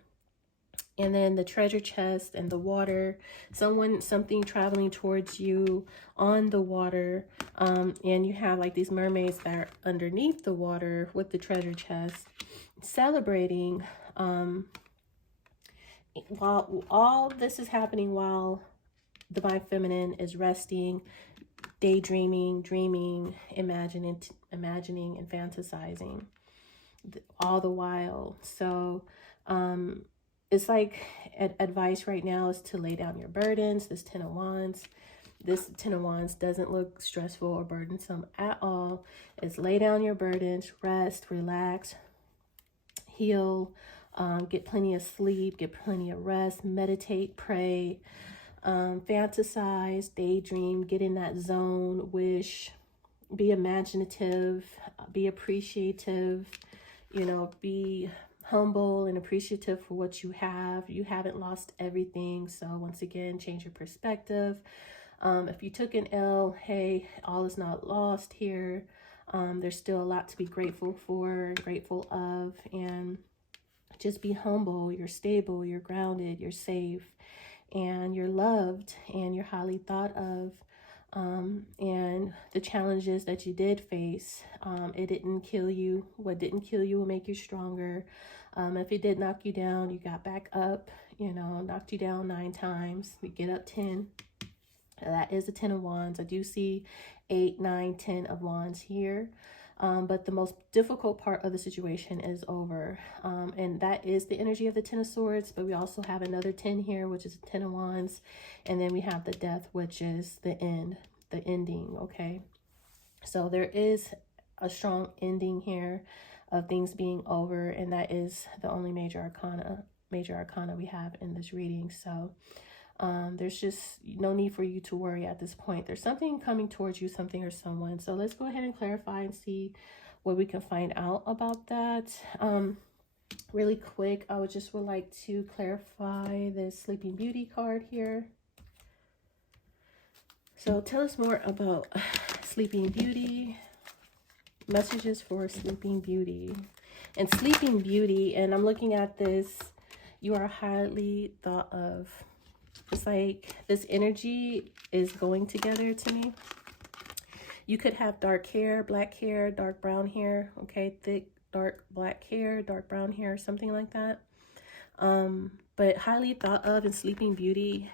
and then the treasure chest and the water, something traveling towards you on the water. And you have like these mermaids that are underneath the water with the treasure chest, celebrating, while all this is happening, while Divine Feminine is resting, daydreaming, dreaming, imagining and fantasizing all the while. So, it's like advice right now is to lay down your burdens. This Ten of Wands. This Ten of Wands doesn't look stressful or burdensome at all. It's lay down your burdens, rest, relax, heal, get plenty of sleep, get plenty of rest, meditate, pray, fantasize, daydream, get in that zone, wish, be imaginative, be appreciative, you know, be humble and appreciative for what you have. You haven't lost everything. So once again, change your perspective. If you took an L, hey, all is not lost here. There's still a lot to be grateful for, grateful of, and just be humble. You're stable, you're grounded, you're safe, and you're loved, and you're highly thought of. And the challenges that you did face, it didn't kill you. What didn't kill you will make you stronger. If it did knock you down, you got back up, you know, knocked you down 9 times, you get up 10. That is the 10 of Wands. I do see 8, 9, 10 of Wands here. But the most difficult part of the situation is over. And that is the energy of the 10 of Swords. But we also have another 10 here, which is the 10 of Wands. And then we have the Death, which is the end, the ending, okay? So there is a strong ending here of things being over. And that is the only major arcana we have in this reading. So there's just no need for you to worry at this point. There's something coming towards you, something or someone. So let's go ahead and clarify and see what we can find out about that. Really quick, I would like to clarify the Sleeping Beauty card here. So tell us more about Sleeping Beauty. Messages for Sleeping Beauty. And Sleeping Beauty, and I'm looking at this, you are highly thought of. It's like this energy is going together to me. You could have dark hair, black hair, dark brown hair, okay, thick dark black hair, dark brown hair, something like that. But highly thought of in Sleeping Beauty,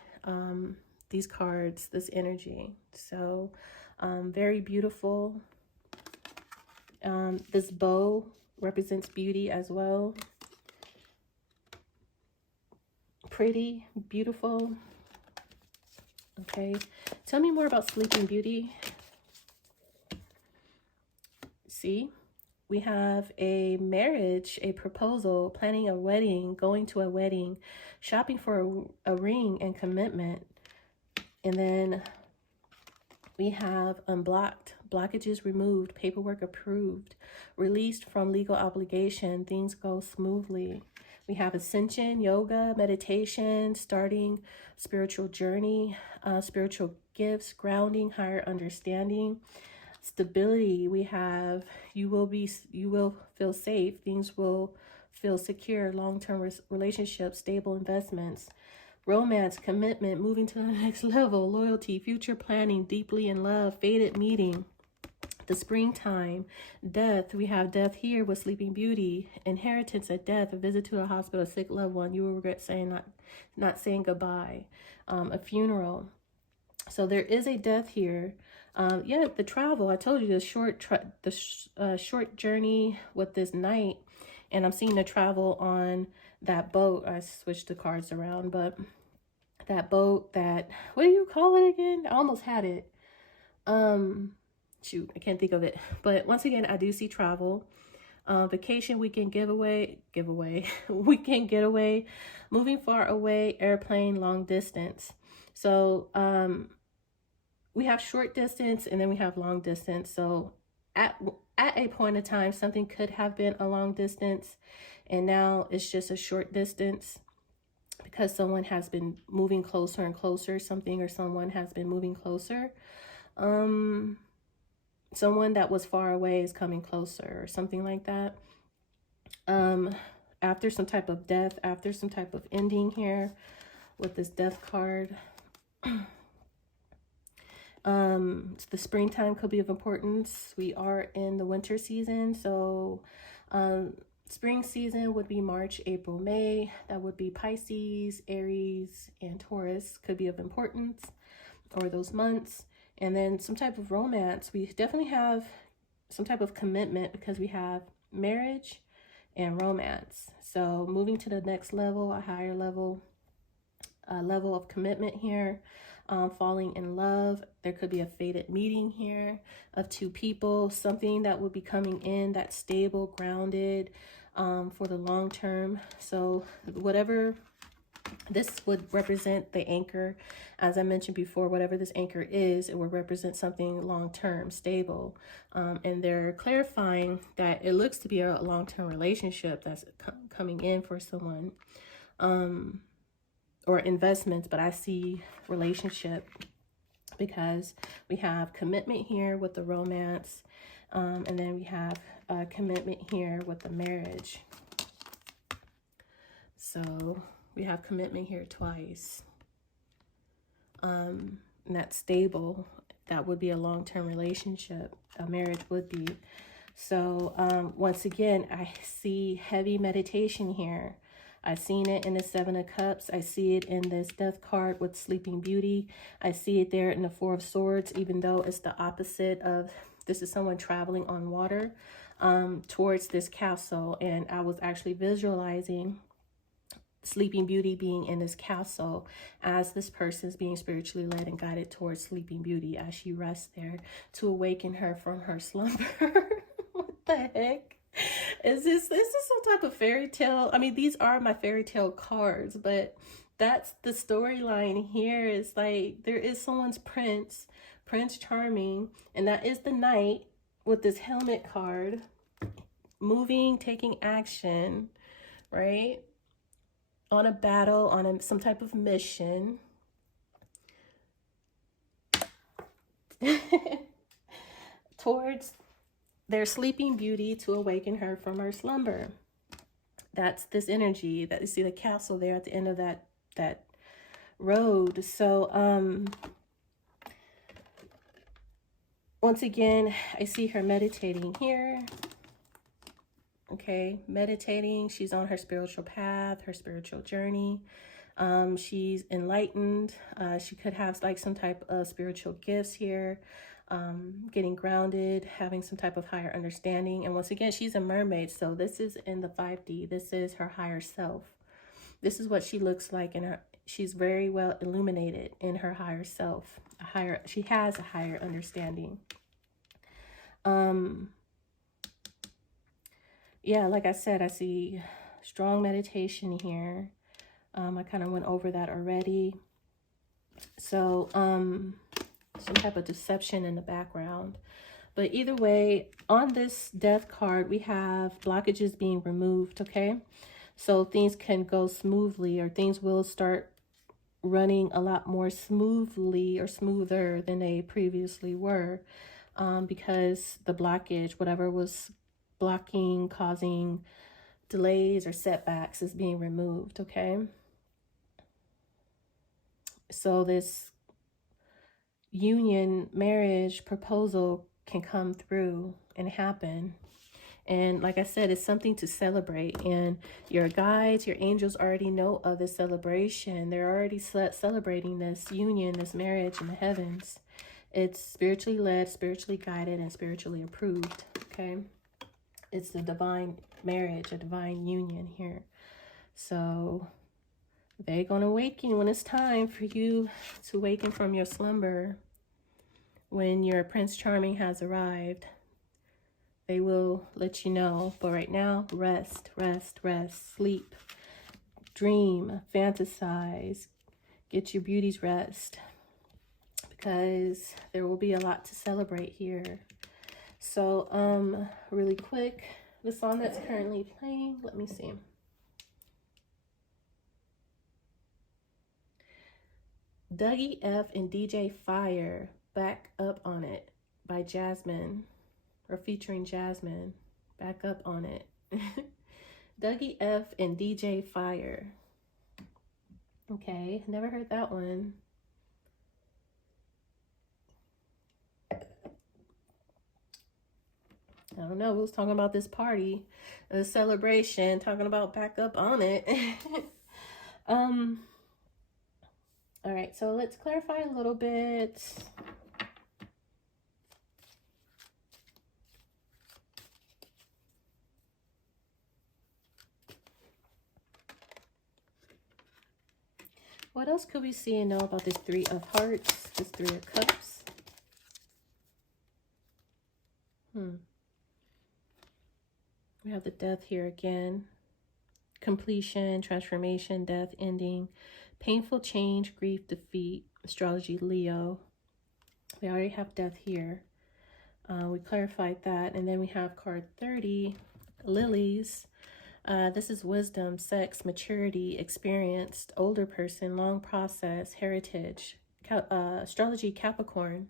these cards, this energy. So very beautiful. This bow represents beauty as well. Pretty, beautiful. Okay, tell me more about Sleeping Beauty. See, we have a marriage, a proposal, planning a wedding, going to a wedding, shopping for a ring and commitment. And then we have unblocked, blockages removed, paperwork approved, released from legal obligation, things go smoothly. We have ascension, yoga, meditation, starting spiritual journey, spiritual gifts, grounding, higher understanding, stability. We have you will feel safe, things will feel secure, long-term relationships, stable investments, romance, commitment, moving to the next level, loyalty, future planning, deeply in love, fated meeting, the springtime, death. We have death here with Sleeping Beauty, inheritance at death, a visit to a hospital, a sick loved one, you will regret saying not saying goodbye, a funeral. So there is a death here. Yeah, the travel. I told you the short journey with this knight, and I'm seeing the travel on that boat. I switched the cards around, but that boat, that, what do you call it again? I almost had it. Shoot, I can't think of it. But once again, I do see travel. Vacation, weekend giveaway, weekend getaway, moving far away, airplane, long distance. So we have short distance and then we have long distance. So at a point in time, something could have been a long distance and now it's just a short distance because someone has been moving closer and closer, something or someone has been moving closer. Someone that was far away is coming closer or something like that. After some type of death, after some type of ending here with this death card. The springtime could be of importance. We are in the winter season, so spring season would be March, April, May. That would be Pisces, Aries, and Taurus could be of importance, or those months. And then some type of romance. We definitely have some type of commitment because we have marriage and romance. So moving to the next level, a higher level, level of commitment here. Falling in love. There could be a fated meeting here of two people, something that would be coming in that's stable, grounded, for the long term. So whatever this would represent, the anchor, as I mentioned before, whatever this anchor is, it would represent something long-term, stable. And they're clarifying that it looks to be a long-term relationship that's coming in for someone. Or investments, but I see relationship because we have commitment here with the romance, and then we have commitment here with the marriage. So we have commitment here twice, and that's stable. That would be a long-term relationship. A marriage would be. So once again, I see heavy meditation here. I've seen it in the Seven of Cups. I see it in this death card with Sleeping Beauty. I see it there in the Four of Swords, even though it's the opposite of, this is someone traveling on water towards this castle. And I was actually visualizing Sleeping Beauty being in this castle as this person's being spiritually led and guided towards Sleeping Beauty as she rests there to awaken her from her slumber. What the heck? Is this some type of fairy tale? I mean, these are my fairy tale cards, but that's the storyline here. Is like there is someone's Prince Charming, and that is the knight with this helmet card, moving, taking action, right? On a battle, on some type of mission. Towards their Sleeping Beauty to awaken her from her slumber. That's this energy that you see the castle there at the end of that road. So once again, I see her meditating here. Okay, meditating. She's on her spiritual path, her spiritual journey. She's enlightened. She could have like some type of spiritual gifts here. Getting grounded, having some type of higher understanding. And once again, she's a mermaid. So this is in the 5D. This is her higher self. This is what she looks like in her. She's very well illuminated in her higher self. She has a higher understanding. Yeah, like I said, I see strong meditation here. I kind of went over that already. So, some type of deception in the background. But either way, on this death card, we have blockages being removed, okay? So things can go smoothly, or things will start running a lot more smoothly or smoother than they previously were, because the blockage, whatever was blocking, causing delays or setbacks, is being removed, okay? So this union, marriage, proposal can come through and happen. And like I said, it's something to celebrate. And your guides, your angels already know of this celebration. They're already celebrating this union, this marriage in the heavens. It's spiritually led, spiritually guided, and spiritually approved, okay? It's the divine marriage, a divine union here. So they're going to awaken when it's time for you to awaken from your slumber. When your Prince Charming has arrived, they will let you know. But right now, rest, rest, rest, sleep, dream, fantasize, get your beauty's rest, because there will be a lot to celebrate here. So, really quick, the song that's currently playing, let me see. Dougie F and DJ Fire, Back Up on It by Jasmine, or featuring Jasmine. Back Up on It. Dougie F and DJ Fire. Okay, never heard that one. I don't know, we was talking about this party, the celebration, talking about Back Up on It. All right, so let's clarify a little bit. What else could we see and know about this Three of Hearts, this Three of Cups? We have the Death here again. Completion, transformation, death, ending, painful change, grief, defeat, astrology, Leo. We already have death here. We clarified that. And then we have card 30, lilies. This is wisdom, sex, maturity, experienced, older person, long process, heritage. Astrology, Capricorn.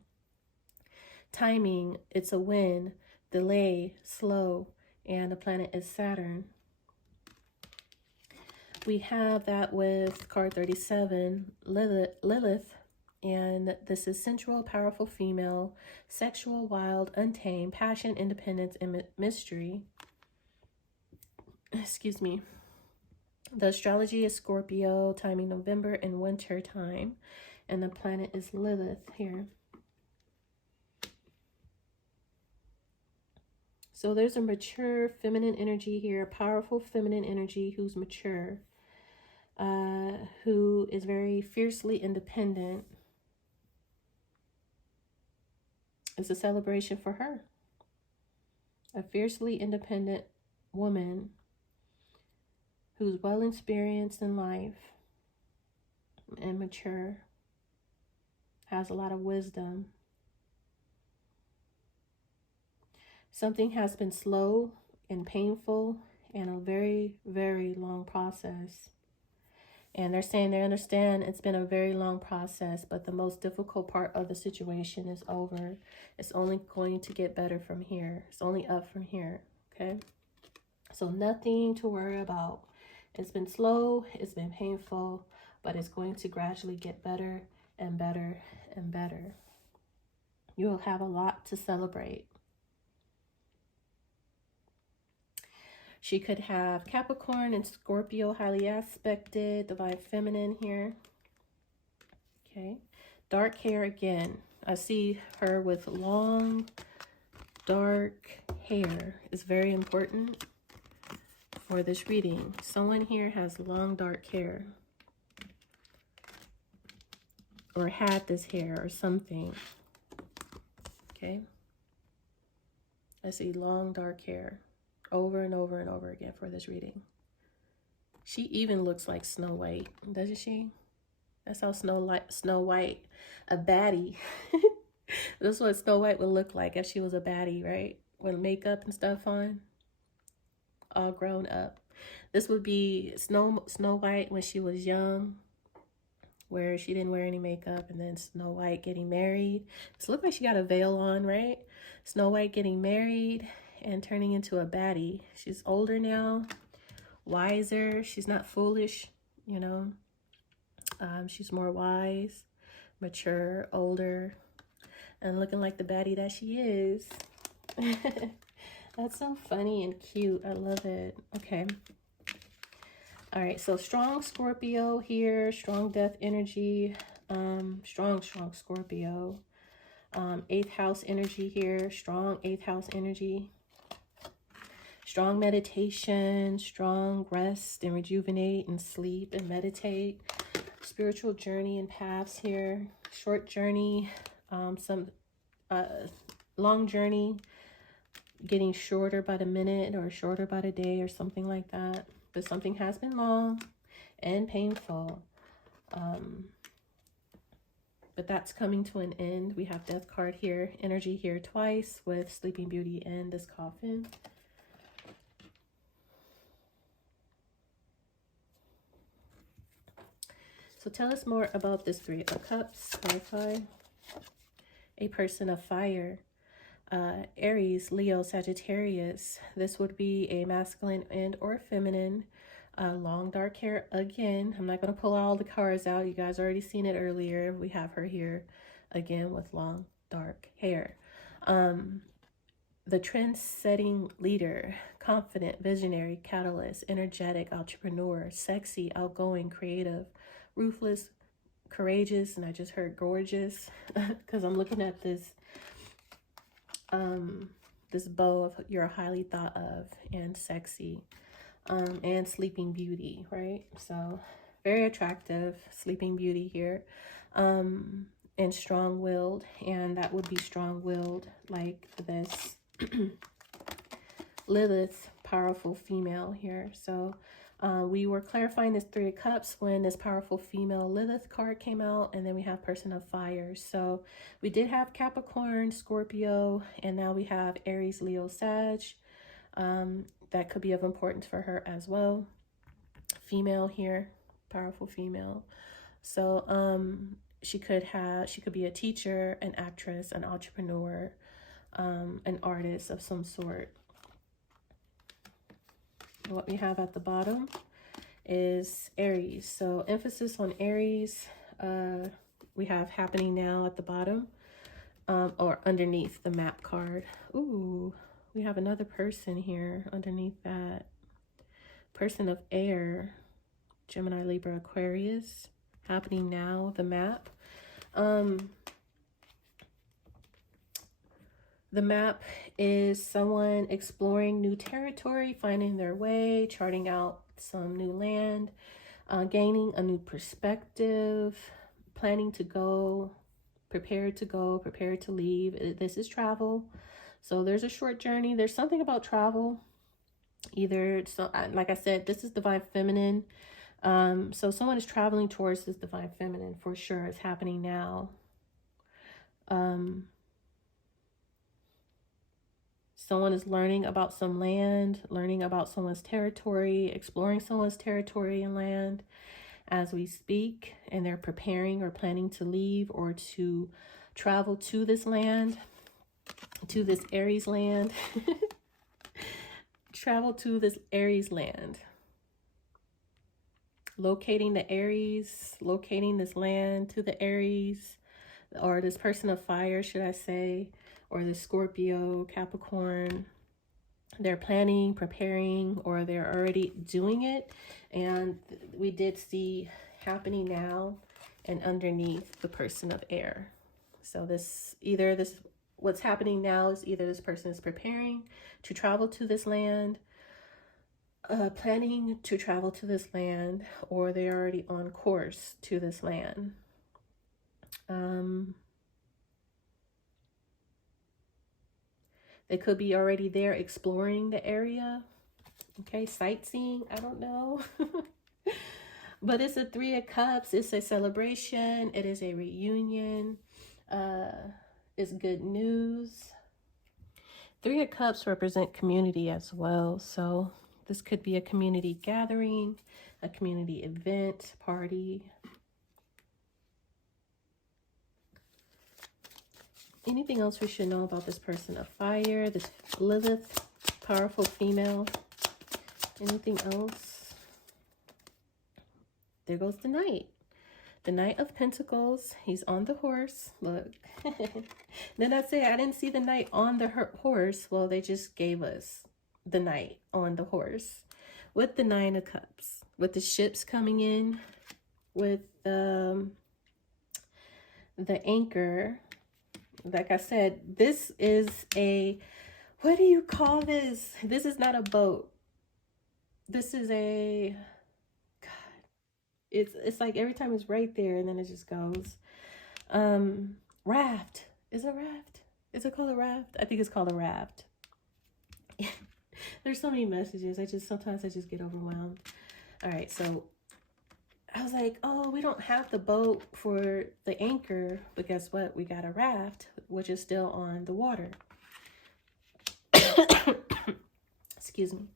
Timing, it's a win, delay, slow, and the planet is Saturn. We have that with card 37, Lilith, and this is sensual, powerful female, sexual, wild, untamed, passion, independence, and mystery. Excuse me. The astrology is Scorpio, timing November and winter time, and the planet is Lilith here. So there's a mature feminine energy here, powerful feminine energy who's mature, who is very fiercely independent. It's a celebration for her. A fiercely independent woman who's well experienced in life and mature, has a lot of wisdom. Something has been slow and painful and a very, very long process. And they're saying they understand it's been a very long process, but the most difficult part of the situation is over. It's only going to get better from here. It's only up from here, okay? So nothing to worry about. It's been slow, it's been painful, but it's going to gradually get better and better and better. You'll have a lot to celebrate. She could have Capricorn and Scorpio highly aspected, divine feminine here. Okay. Dark hair again. I see her with long, dark hair. Is very important for this reading. Someone here has long, dark hair. Or had this hair or something. Okay. I see long, dark hair. Over and over and over again for this reading. She even looks like Snow White, doesn't she? That's how Snow White, a baddie. That's what Snow White would look like if she was a baddie, right? With makeup and stuff on, all grown up. This would be Snow White when she was young, where she didn't wear any makeup, and then Snow White getting married. It looks like she got a veil on, right? Snow White getting married and turning into a baddie. She's older now, wiser. She's not foolish, you know. She's more wise, mature, older, and looking like the baddie that she is. That's so funny and cute. I love it. Okay. All right. So strong Scorpio here. Strong death energy. Strong Scorpio. 8th house energy here. Strong 8th house energy. Strong meditation, strong rest and rejuvenate and sleep and meditate. Spiritual journey and paths here. Short journey, some long journey, getting shorter by the minute or shorter by the day or something like that. But something has been long and painful. But that's coming to an end. We have Death card here, energy here twice with Sleeping Beauty and this Coffin. So tell us more about this Three of Cups, clarify. A person of fire, Aries, Leo, Sagittarius. This would be a masculine and or feminine. Long dark hair again. I'm not going to pull all the cards out. You guys already seen it earlier. We have her here again with long dark hair. The trend-setting leader, confident, visionary, catalyst, energetic, entrepreneur, sexy, outgoing, creative, ruthless, courageous, and I just heard gorgeous because I'm looking at this this bow of you're highly thought of and sexy, and Sleeping Beauty, right? So very attractive Sleeping Beauty here, and strong-willed, and that would be strong-willed like this Lilith, powerful female here. So we were clarifying this Three of Cups when this powerful female Lilith card came out, and then we have person of fire. So we did have Capricorn, Scorpio, and now we have Aries, Leo, Sag. That could be of importance for her as well. Female here, powerful female. So she could be a teacher, an actress, an entrepreneur, an artist of some sort. What we have at the bottom is Aries. So emphasis on Aries, we have happening now at the bottom, or underneath the map card. Ooh, we have another person here underneath that. Person of air, Gemini, Libra, Aquarius, happening now, the map. The map is someone exploring new territory, finding their way, charting out some new land, gaining a new perspective, planning to go, prepared to leave. This is travel. So there's a short journey. There's something about travel. Either, so like I said, this is divine feminine. So someone is traveling towards this divine feminine for sure. It's happening now. Someone is learning about some land, learning about someone's territory, exploring someone's territory and land as we speak, and they're preparing or planning to leave or to travel to this land, to this Aries land. Travel to this Aries land. Locating the Aries, locating this land to the Aries, or this person of fire, should I say, or the Scorpio, Capricorn, They're planning, preparing, or they're already doing it. And we did see happening now and underneath the person of air. So what's happening now is either this person is preparing to travel to this land, planning to travel to this land, or they're already on course to this land. They could be already there exploring the area. Okay, sightseeing, I don't know. But it's a Three of Cups. It's a celebration. It is a reunion. It's good news. Three of Cups represent community as well. So this could be a community gathering, a community event, party. Anything else we should know about this person of fire, this Lilith, powerful female? Anything else? There goes the Knight. The Knight of Pentacles. He's on the horse. Look. Then I say I didn't see the Knight on the horse. Well, they just gave us the Knight on the horse. With the Nine of Cups. With the ships coming in. With the anchor. Like I said, this is a, what do you call this? This is not a boat. This is a, God, it's like every time it's right there and then it just goes. Raft. Is it a raft? Is it called a raft? I think it's called a raft. There's so many messages. Sometimes I just get overwhelmed. All right, so I was like, oh, we don't have the boat for the anchor, but guess what? We got a raft, which is still on the water. Excuse me.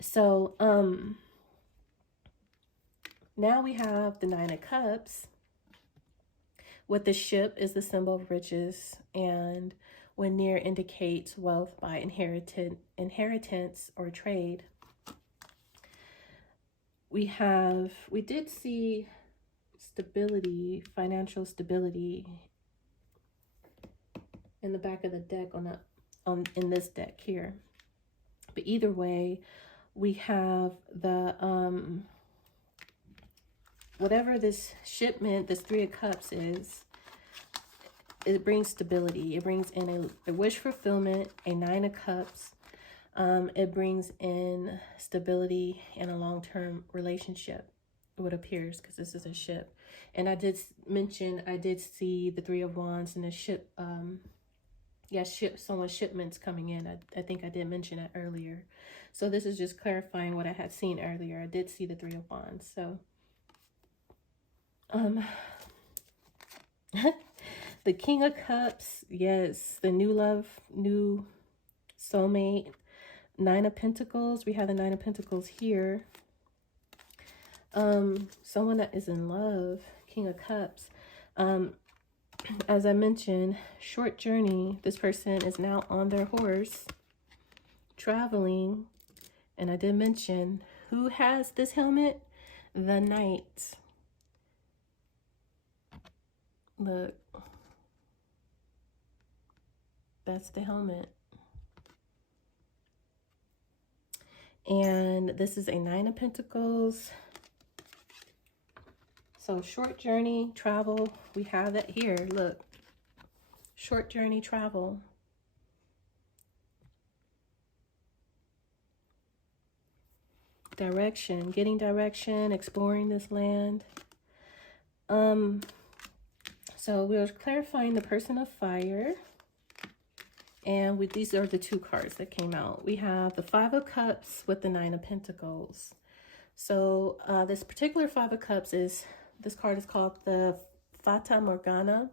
So, now we have the Nine of Cups. With the ship is the symbol of riches, and when near indicates wealth by inheritance or trade. We did see stability, financial stability in the back of the deck in this deck here. But either way, we have the whatever this shipment, this Three of Cups is, it brings stability. It brings in a wish fulfillment, a Nine of Cups. It brings in stability in a long-term relationship, what appears, because this is a ship. And I did mention, I did see the Three of Wands and the ship, someone's shipments coming in. I think I did mention that earlier. So this is just clarifying what I had seen earlier. I did see the Three of Wands. So, the King of Cups, yes, the new love, new soulmate. Nine of Pentacles, we have the Nine of Pentacles here. Someone that is in love, King of Cups. As I mentioned, short journey. This person is now on their horse, traveling. And I did mention, who has this helmet? The Knight. Look. That's the helmet. And this is a Nine of Pentacles. So short journey, travel. We have that here. Look. Short journey, travel. Direction. Getting direction. Exploring this land. So we're clarifying the person of fire. And these are the two cards that came out. We have the Five of Cups with the Nine of Pentacles. So this particular Five of Cups this card is called the Fata Morgana,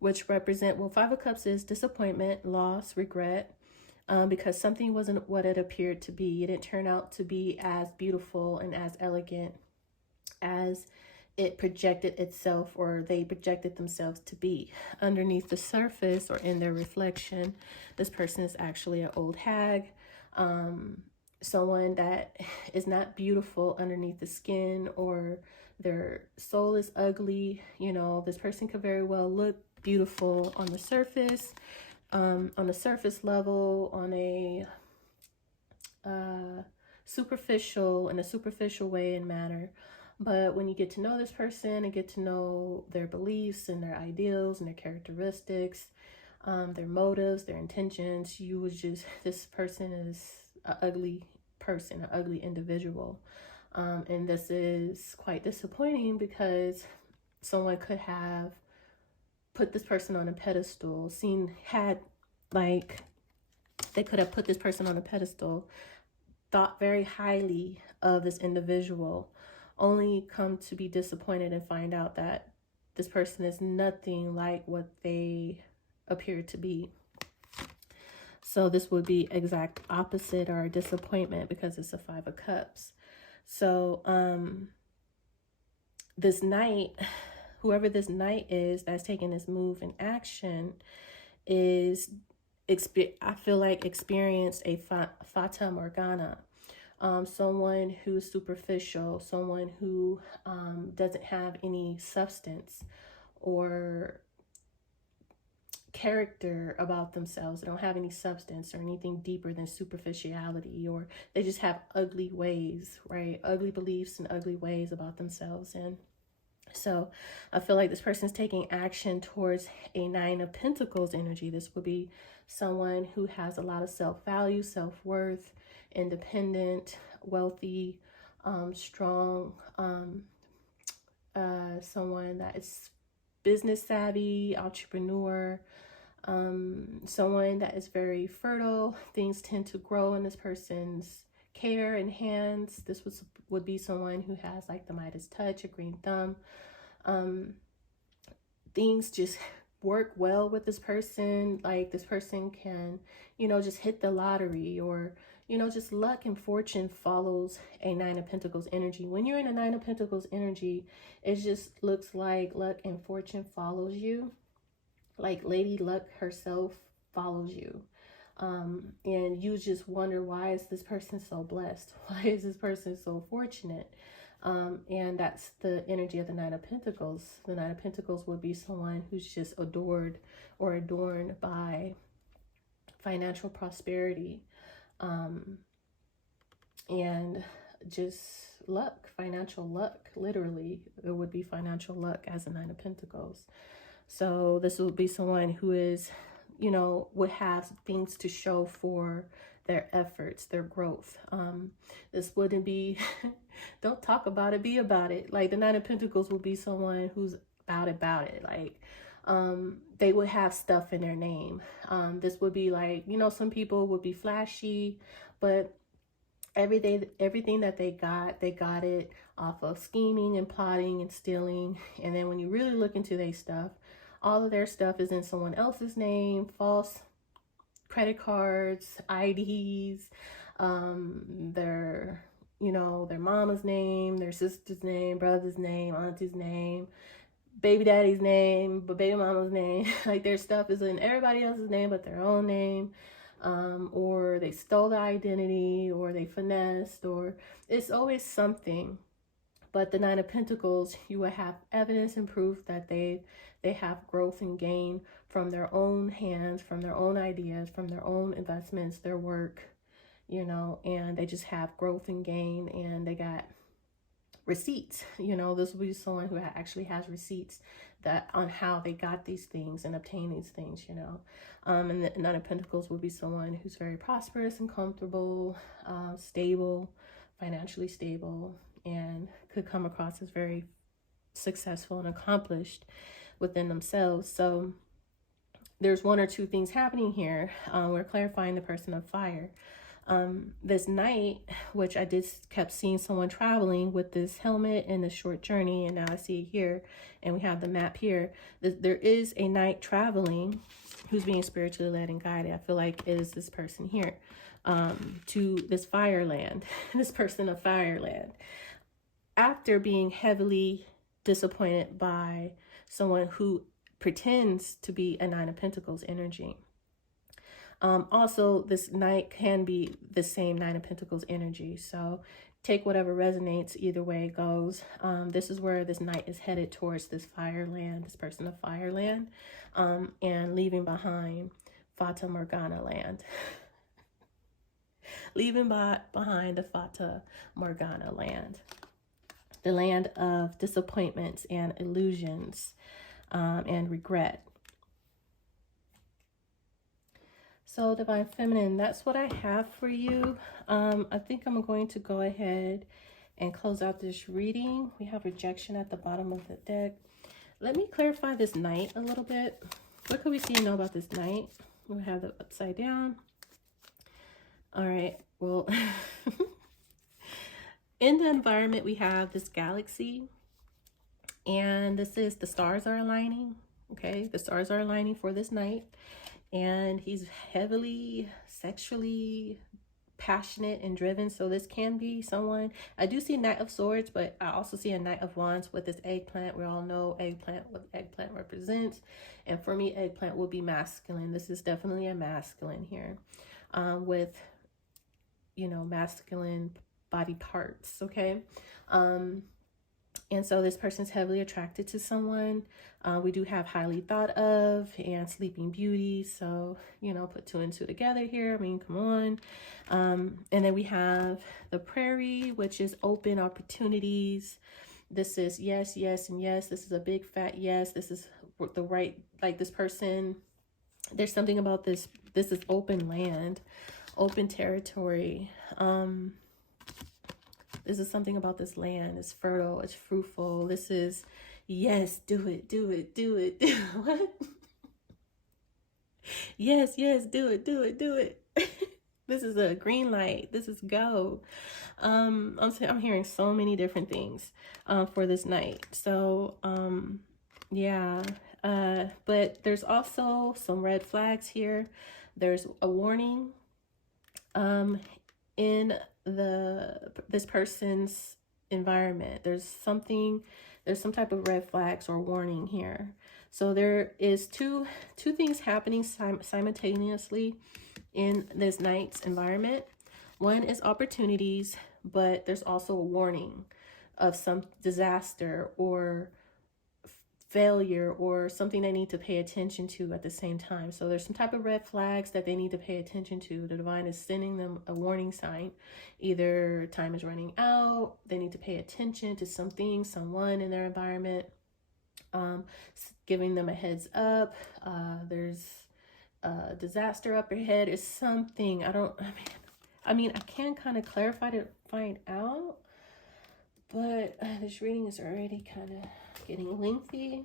which Five of Cups is disappointment, loss, regret, because something wasn't what it appeared to be. It didn't turn out to be as beautiful and as elegant as it projected itself, or they projected themselves to be. Underneath the surface or in their reflection, this person is actually an old hag, someone that is not beautiful underneath the skin, or their soul is ugly. You know, this person could very well look beautiful on the surface, on the surface level, on a in a superficial way and manner. But when you get to know this person and get to know their beliefs and their ideals and their characteristics, their motives, their intentions, you would just, this person is an ugly person, an ugly individual. And this is quite disappointing because someone could have put this person on a pedestal, they could have put this person on a pedestal, thought very highly of this individual, only come to be disappointed and find out that this person is nothing like what they appear to be. So this would be exact opposite or disappointment because it's a 5 of Cups. So this knight, whoever this knight is that's taking this move in action, is, I feel like, experienced a fata morgana. Someone who's superficial, someone who doesn't have any substance or character about themselves. They don't have any substance or anything deeper than superficiality, or they just have ugly ways, right? Ugly beliefs and ugly ways about themselves. And so I feel like this person's taking action towards a 9 of Pentacles energy. This would be someone who has a lot of self-value, self-worth, independent, wealthy, strong, someone that is business savvy, entrepreneur, someone that is very fertile. Things tend to grow in this person's care and hands. This would be someone who has like the Midas touch, a green thumb. Things just work well with this person. Like this person can, just hit the lottery, or, just luck and fortune follows a 9 of Pentacles energy. When you're in a 9 of Pentacles energy, it just looks like luck and fortune follows you. Like Lady Luck herself follows you. And you just wonder, why is this person so blessed? Why is this person so fortunate? And that's the energy of the 9 of Pentacles. The 9 of Pentacles would be someone who's just adored or adorned by financial prosperity, and just luck, financial luck. Literally, it would be financial luck as a 9 of Pentacles. So this would be someone who is, would have things to show for their efforts, their growth. This wouldn't be, don't talk about it, be about it. Like the 9 of Pentacles would be someone who's about it. Like, they would have stuff in their name. This would be like, some people would be flashy, but everything that they got it off of scheming and plotting and stealing. And then when you really look into their stuff, all of their stuff is in someone else's name, false credit cards, IDs, their mama's name, their sister's name, brother's name, auntie's name, baby daddy's name, but baby mama's name. Like their stuff is in everybody else's name but their own name. Or they stole the identity, or they finessed, or it's always something. But the 9 of Pentacles, you will have evidence and proof that they have growth and gain from their own hands, from their own ideas, from their own investments, their work, and they just have growth and gain, and they got receipts. This will be someone who actually has receipts that on how they got these things and obtain these things, and the 9 of Pentacles would be someone who's very prosperous and comfortable, stable, financially stable, and could come across as very successful and accomplished within themselves. So there's 1 or 2 things happening here. We're clarifying the person of fire. This night, which I kept seeing someone traveling with this helmet and a short journey, and now I see it here, and we have the map here. There is a knight traveling who's being spiritually led and guided. I feel like it is this person here, to this fireland, this person of fireland, after being heavily disappointed by someone who pretends to be a 9 of Pentacles energy. Also, this knight can be the same 9 of Pentacles energy. So take whatever resonates, either way it goes. This is where this knight is headed towards this fireland, this person of fireland, and leaving behind Fata Morgana land. Leaving behind the Fata Morgana land. The land of disappointments and illusions and regret. So Divine Feminine, that's what I have for you. I think I'm going to go ahead and close out this reading. We have rejection at the bottom of the deck. Let me clarify this Knight a little bit. What could we see and know about this Knight? We have the upside down. All right, well, in the environment, we have this galaxy. And this is the stars are aligning. Okay, the stars are aligning for this Knight. And he's heavily sexually passionate and driven. So this can be someone. I do see a Knight of Swords, but I also see a Knight of Wands with this eggplant. We all know eggplant, what eggplant represents. And for me, eggplant will be masculine. This is definitely a masculine here, with, you know, masculine body parts. Okay. And so this person's heavily attracted to someone. We do have highly thought of and sleeping beauty. So, you know, put 2 and 2 together here. I mean, come on. And then we have the prairie, which is open opportunities. This is yes, yes, and yes. This is a big fat yes. This is the right, like this person. There's something about this. This is open land, open territory. This is something about this land. It's fertile. It's fruitful. This is, yes, do it, do it, do it. What? Yes, yes, do it, do it, do it. This is a green light. This is go. I'm hearing so many different things for this Knight. So, yeah. But there's also some red flags here. There's a warning in this person's environment. There's some type of red flags or warning here. So there is two things happening simultaneously in this Knight's environment. One is opportunities, but there's also a warning of some disaster or failure or something they need to pay attention to at the same time. So there's some type of red flags that they need to pay attention to. The divine is sending them a warning sign. Either time is running out, they need to pay attention to something, someone in their environment, giving them a heads up. There's a disaster up ahead is something. I mean, I can kind of clarify to find out, but this reading is already kind of getting lengthy.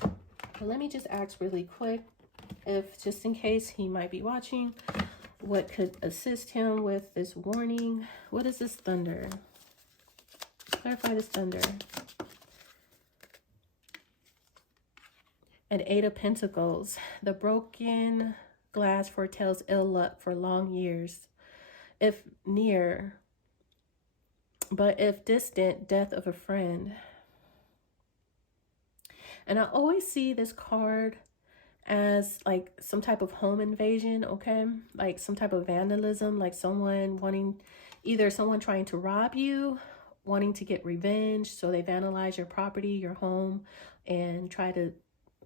But let me just ask really quick, if just in case he might be watching, what could assist him with this warning? What is this thunder? Clarify this thunder. An 8 of Pentacles. The broken glass foretells ill luck for long years. If near, but if distant, death of a friend. And I always see this card as like some type of home invasion, okay? Like some type of vandalism, like someone trying to rob you, wanting to get revenge. So they vandalize your property, your home, and try to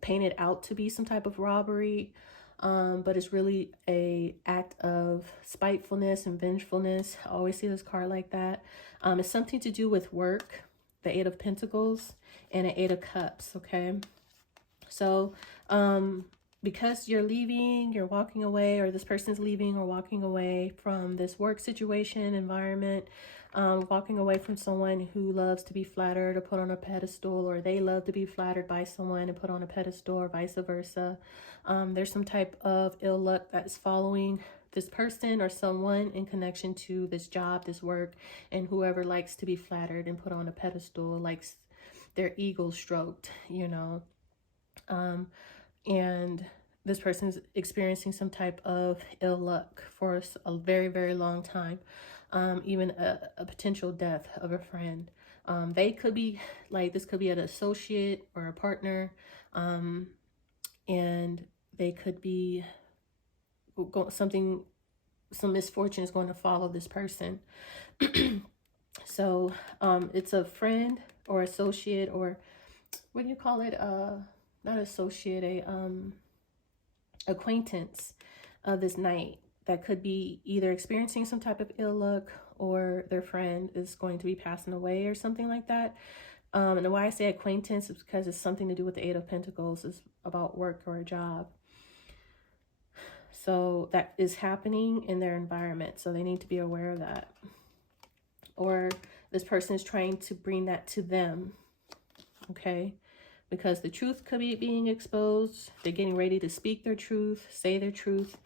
paint it out to be some type of robbery. But it's really a act of spitefulness and vengefulness. I always see this card like that. It's something to do with work, the 8 of Pentacles and an 8 of Cups, okay? So, because you're leaving, you're walking away, or this person's leaving or walking away from this work situation, environment, walking away from someone who loves to be flattered or put on a pedestal, or they love to be flattered by someone and put on a pedestal, or vice versa. There's some type of ill luck that's following this person or someone in connection to this job, this work, and whoever likes to be flattered and put on a pedestal, likes their ego stroked, you know. And this person's experiencing some type of ill luck for a very, very long time. Even a potential death of a friend. They could be like, this could be an associate or a partner. And they could be some misfortune is going to follow this person. So it's a friend or associate, or what do you call it? Not associate, acquaintance. this night that could be either experiencing some type of ill luck, or their friend is going to be passing away or something like that. And why I say acquaintance is because it's something to do with the Eight of Pentacles. It's about work or a job. So that is happening in their environment. So they need to be aware of that. Or this person is trying to bring that to them. Okay. Because the truth could be being exposed. They're getting ready to speak their truth, say their truth,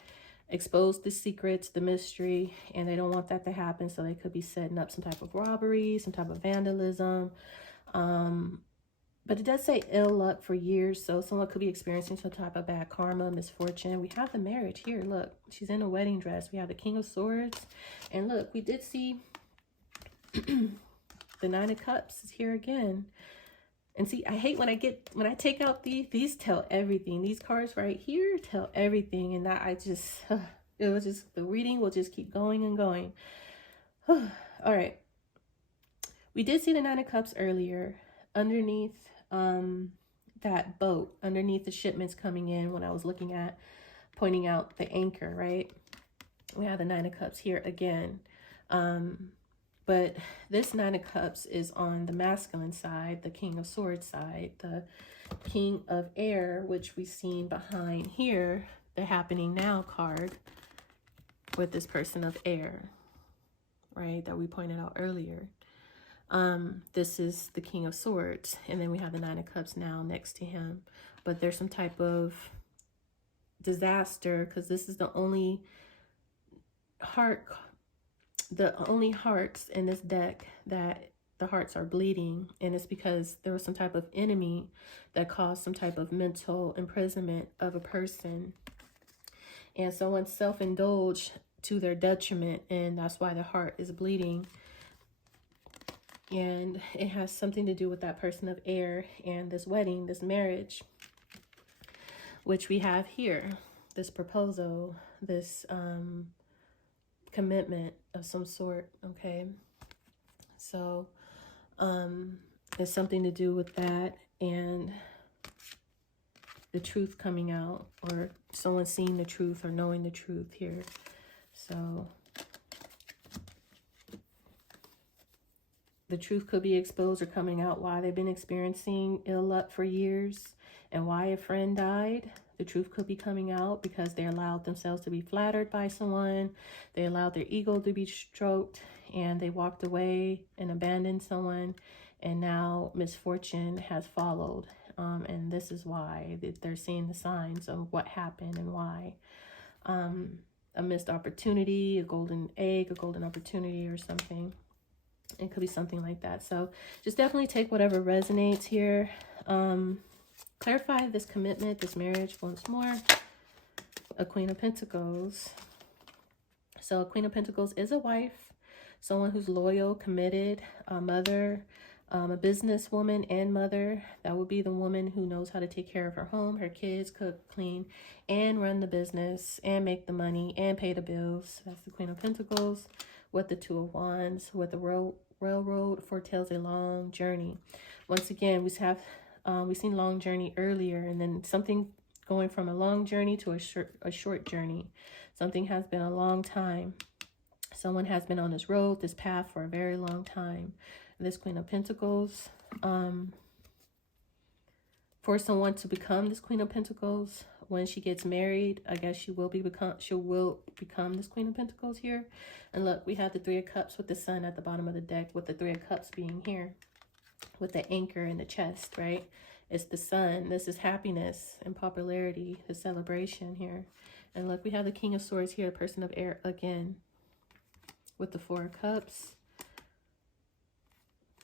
expose the secrets, the mystery, and they don't want that to happen. So they could be setting up some type of robbery, some type of vandalism. But it does say ill luck for years. So someone could be experiencing some type of bad karma, misfortune. We have the marriage here. Look, she's in a wedding dress. We have the King of Swords. And look, we did see the Nine of Cups is here again. And see, I hate when I take out these tell everything. These cards right here tell everything. And that the reading will just keep going and going. All right. We did see the Nine of Cups earlier underneath that boat, underneath the shipments coming in when I was looking at pointing out the anchor, right? We have the Nine of Cups here again. But this Nine of Cups is on the masculine side, the King of Swords side, the King of Air, which we've seen behind here, the Happening Now card with this person of air, right? That we pointed out earlier. This is the King of Swords, and then we have the Nine of Cups now next to him. But there's some type of disaster, because this is the only hearts in this deck that the hearts are bleeding, and it's because there was some type of enemy that caused some type of mental imprisonment of a person, and someone self-indulged to their detriment, and that's why the heart is bleeding. And it has something to do with that person of air and this wedding, this marriage, which we have here, this proposal, this commitment of some sort. Okay, so there's something to do with that, and the truth coming out, or someone seeing the truth or knowing the truth here. So the truth could be exposed or coming out why they've been experiencing ill luck for years and why a friend died. The truth could be coming out because they allowed themselves to be flattered by someone. They allowed their ego to be stroked, and they walked away and abandoned someone. And now misfortune has followed. And this is why they're seeing the signs of what happened and why. A missed opportunity, a golden egg, a golden opportunity or something. It could be something like that. So just definitely take whatever resonates here. Clarify this commitment, this marriage once more. A Queen of Pentacles. So a Queen of Pentacles is a wife, someone who's loyal, committed, a mother, a businesswoman and mother. That would be the woman who knows how to take care of her home, her kids, cook, clean, and run the business, and make the money, and pay the bills. That's the Queen of Pentacles. With the Two of Wands, with the railroad foretells a long journey. Once again, we've seen long journey earlier, and then something going from a long journey to a short journey. Something has been a long time. Someone has been on this road, this path for a very long time. This Queen of Pentacles, for someone to become this Queen of Pentacles, when she gets married, I guess she will become this Queen of Pentacles here. And look, we have the Three of Cups with the Sun at the bottom of the deck, with the Three of Cups being here, with the anchor in the chest, right? It's the Sun. This is happiness and popularity, the celebration here. And look, we have the King of Swords here, the person of air again, with the Four of Cups.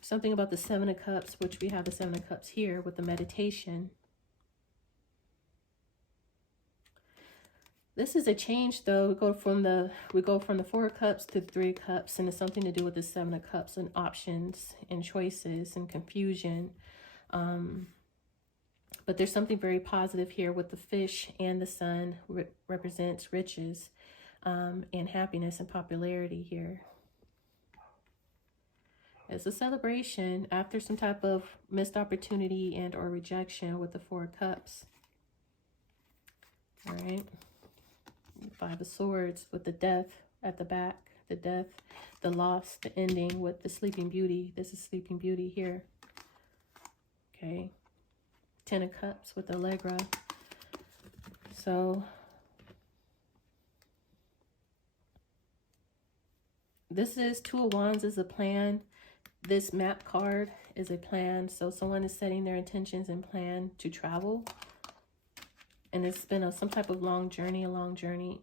Something about the Seven of Cups, which we have the Seven of Cups here with the meditation. This is a change, though. We go from the Four of Cups to the Three of Cups, and it's something to do with the Seven of Cups and options and choices and confusion. But there's something very positive here with the fish, and the Sun represents riches and happiness and popularity here. It's a celebration after some type of missed opportunity and or rejection with the Four of Cups. All right. Five of Swords with the death at the back. The death, the loss, the ending with the Sleeping Beauty. This is Sleeping Beauty here. Okay. Ten of Cups with Allegra. So this is Two of Wands is a plan. This map card is a plan. So someone is setting their intentions and plan to travel. And it's been some type of long journey, a long journey.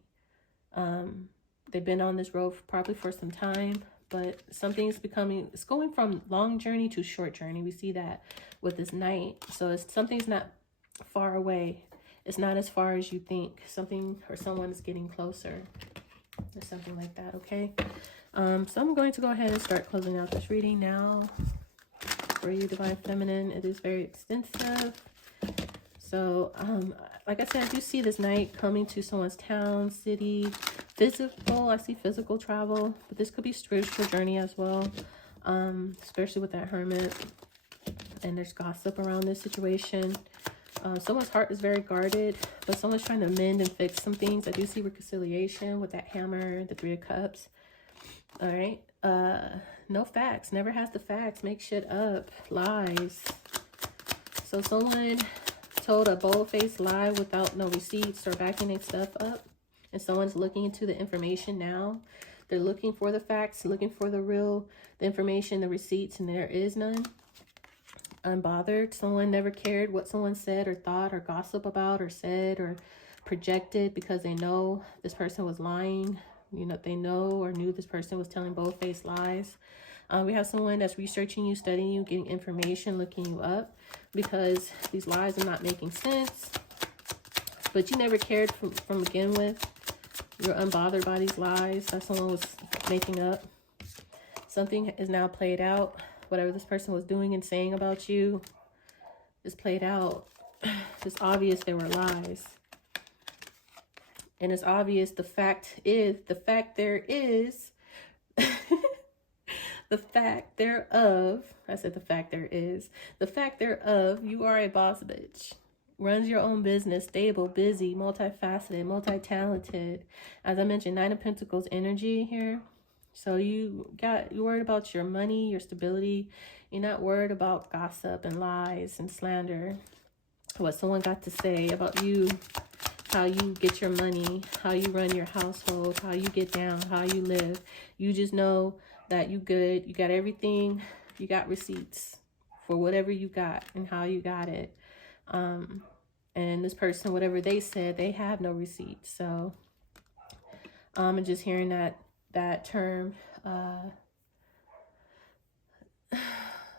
They've been on this road probably for some time, but something's becoming, it's going from long journey to short journey. We see that with this Knight. So it's something's not far away. It's not as far as you think. Something or someone is getting closer or something like that, okay? So I'm going to go ahead and start closing out this reading now. For you, Divine Feminine, it is very extensive. So, like I said, I do see this Knight coming to someone's town, city, physical. I see physical travel, but this could be spiritual journey as well, especially with that Hermit. And there's gossip around this situation. Someone's heart is very guarded, but someone's trying to mend and fix some things. I do see reconciliation with that Hammer, the Three of Cups. All right. No facts. Never has the facts. Make shit up. Lies. So someone told a bold-faced lie without no receipts or backing their stuff up. And someone's looking into the information now. They're looking for the facts, looking for the information, the receipts, and there is none. Unbothered. Someone never cared what someone said or thought or gossip about or said or projected because they know this person was lying. You know, they know or knew this person was telling bold-faced lies. We have someone that's researching you, studying you, getting information, looking you up because these lies are not making sense. But you never cared from begin with. You're unbothered by these lies that someone was making up. Something is now played out. Whatever this person was doing and saying about you is played out. It's obvious there were lies. And it's obvious the fact there is, the fact thereof, I said the fact there is, the fact thereof, you are a boss bitch. Runs your own business, stable, busy, multifaceted, multi-talented. As I mentioned, Nine of Pentacles energy here. So you're worried about your money, your stability. You're not worried about gossip and lies and slander. What someone got to say about you, how you get your money, how you run your household, how you get down, how you live. You just know that you good. You got everything. You got receipts for whatever you got and how you got it. And this person, whatever they said, they have no receipts. So I'm just hearing that term,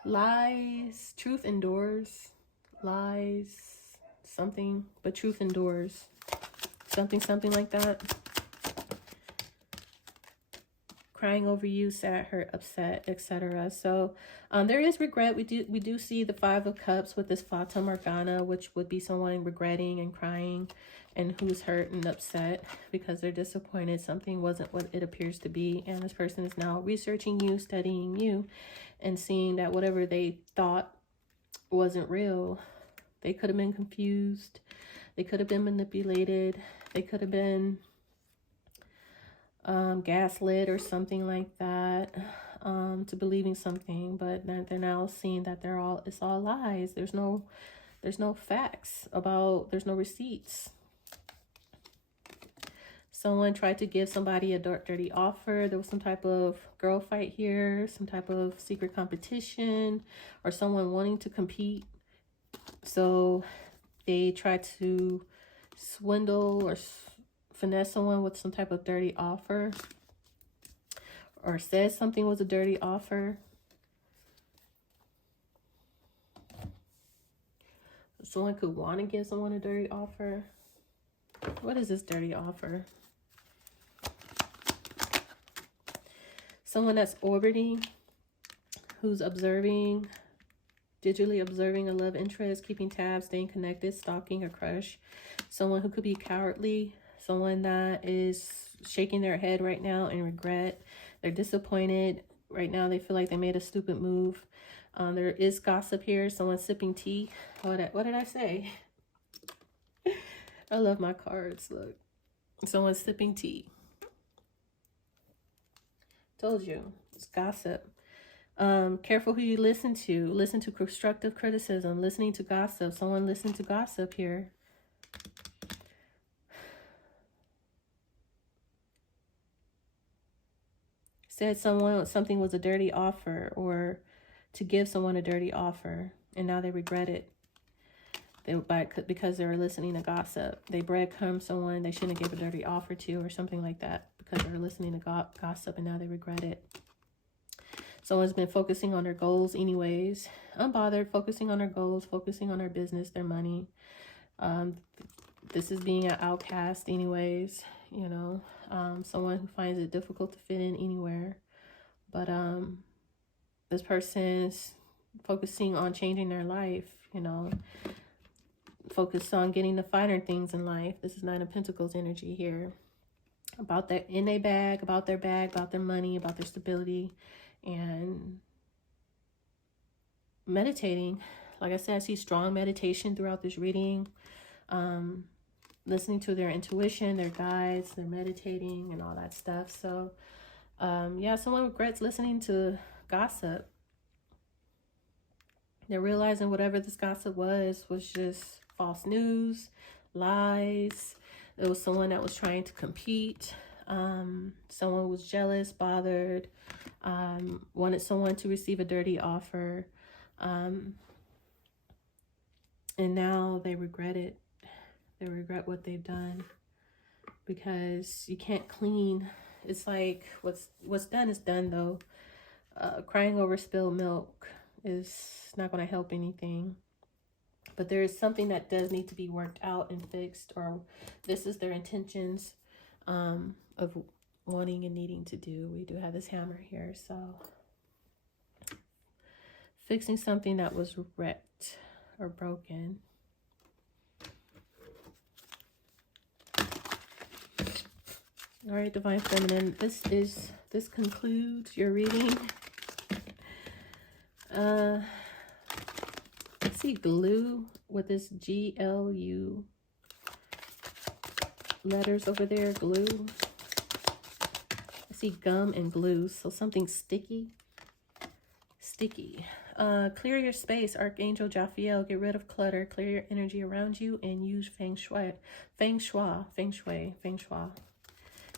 lies, truth endures, lies, something, but truth endures, something like that. Crying over you, sad, hurt, upset, etc. So there is regret. We do see the Five of Cups with this Fata Morgana, which would be someone regretting and crying and who's hurt and upset because they're disappointed something wasn't what it appears to be. And this person is now researching you, studying you, and seeing that whatever they thought wasn't real. They could have been confused. They could have been manipulated. They could have been gaslit or something like that, to believing something, but they're now seeing that it's all lies. There's no facts there's no receipts. Someone tried to give somebody a dirty offer. There was some type of girl fight here, some type of secret competition, or someone wanting to compete. So they tried to swindle or finesse someone with some type of dirty offer, or said something was a dirty offer. Someone could want to give someone a dirty offer. What is this dirty offer? Someone that's orbiting, who's observing, digitally observing a love interest, keeping tabs, staying connected, stalking a crush. Someone who could be cowardly. Someone that is shaking their head right now in regret. They're disappointed. Right now they feel like they made a stupid move. There is gossip here. Someone sipping tea. What did I say? I love my cards. Look. Someone's sipping tea. Told you, it's gossip. Careful who you listen to. Listen to constructive criticism. Listening to gossip. Someone listening to gossip here. Said something was a dirty offer, or to give someone a dirty offer, and now they regret it. Because they were listening to gossip. They breadcrumb someone they shouldn't give a dirty offer to, or something like that, because they were listening to gossip, and now they regret it. Someone's been focusing on their goals anyways. Unbothered, focusing on their goals, focusing on their business, their money. This is being an outcast anyways, you know. Someone who finds it difficult to fit in anywhere. But this person's focusing on changing their life, you know. Focus on getting the finer things in life. This is Nine of Pentacles energy here. About their bag, about their money, about their stability, and meditating. Like I said, I see strong meditation throughout this reading. Listening to their intuition, their guides, they're meditating and all that stuff. So yeah, someone regrets listening to gossip. They're realizing whatever this gossip was just false news, lies. It was someone that was trying to compete. Someone was jealous, bothered, wanted someone to receive a dirty offer. And now they regret it. They regret what they've done, because you can't clean. It's like what's done is done, though. Crying over spilled milk is not going to help anything. But there is something that does need to be worked out and fixed, or this is their intentions of wanting and needing to do. We do have this hammer here, so fixing something that was wrecked or broken. All right, Divine Feminine, this concludes your reading. I see glue with this GLU letters over there, glue. I see gum and glue, so something sticky. Clear your space, Archangel Jophiel. Get rid of clutter, clear your energy around you, and use feng shui.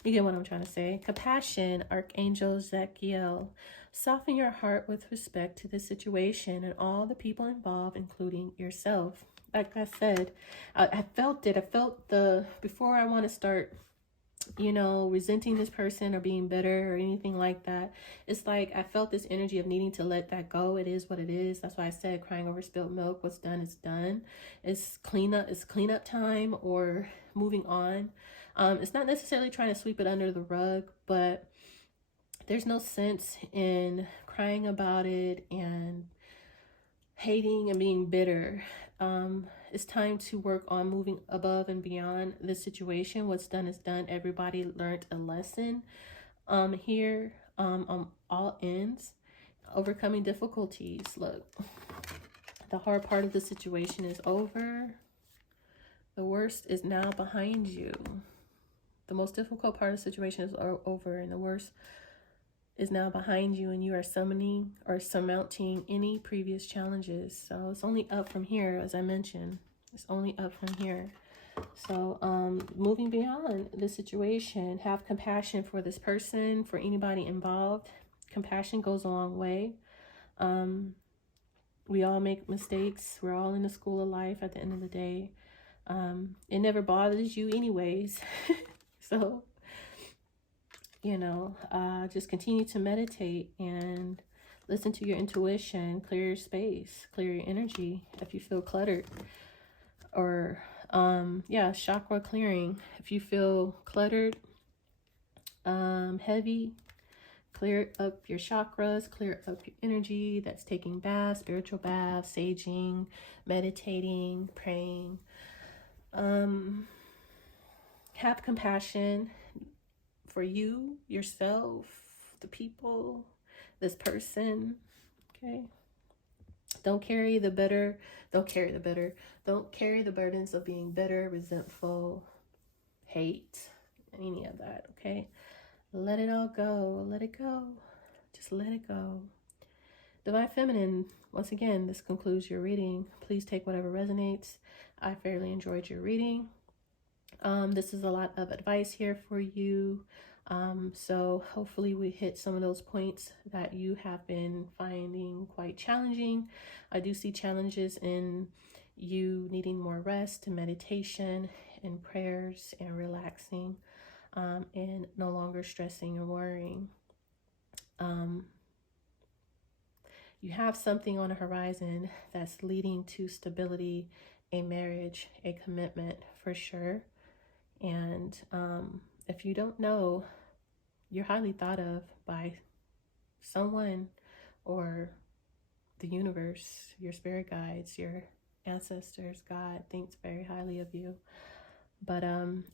You get what I'm trying to say. Compassion, Archangel Zachiel. Soften your heart with respect to the situation and all the people involved, including yourself. Like I said, I felt it. I felt before I want to start, you know, resenting this person or being bitter or anything like that. It's like I felt this energy of needing to let that go. It is what it is. That's why I said crying over spilled milk. What's done is done. It's cleanup time, or moving on. It's not necessarily trying to sweep it under the rug, but there's no sense in crying about it and hating and being bitter. It's time to work on moving above and beyond the situation. What's done is done. Everybody learned a lesson here on all ends. Overcoming difficulties. Look, the hard part of the situation is over. The worst is now behind you. The most difficult part of the situation is over, and the worst is now behind you, and you are summoning or surmounting any previous challenges. So it's only up from here, as I mentioned. It's only up from here. So moving beyond the situation, have compassion for this person, for anybody involved. Compassion goes a long way. We all make mistakes. We're all in the school of life at the end of the day. It never bothers you anyways. So, you know, just continue to meditate and listen to your intuition. Clear your space, clear your energy if you feel cluttered. Or, yeah, chakra clearing. If you feel cluttered, heavy, clear up your chakras, clear up your energy. That's taking baths, spiritual baths, saging, meditating, praying. Have compassion for you, yourself, the people, this person, okay? Don't carry the burdens of being bitter, resentful, hate, any of that, okay? Let it all go. Let it go. Just let it go. Divine Feminine, once again, this concludes your reading. Please take whatever resonates. I fairly enjoyed your reading. This is a lot of advice here for you. So hopefully we hit some of those points that you have been finding quite challenging. I do see challenges in you needing more rest and meditation and prayers and relaxing, and no longer stressing and worrying. You have something on the horizon that's leading to stability, a marriage, a commitment for sure. And if you don't know, you're highly thought of by someone, or the universe, your spirit guides, your ancestors. God thinks very highly of you. But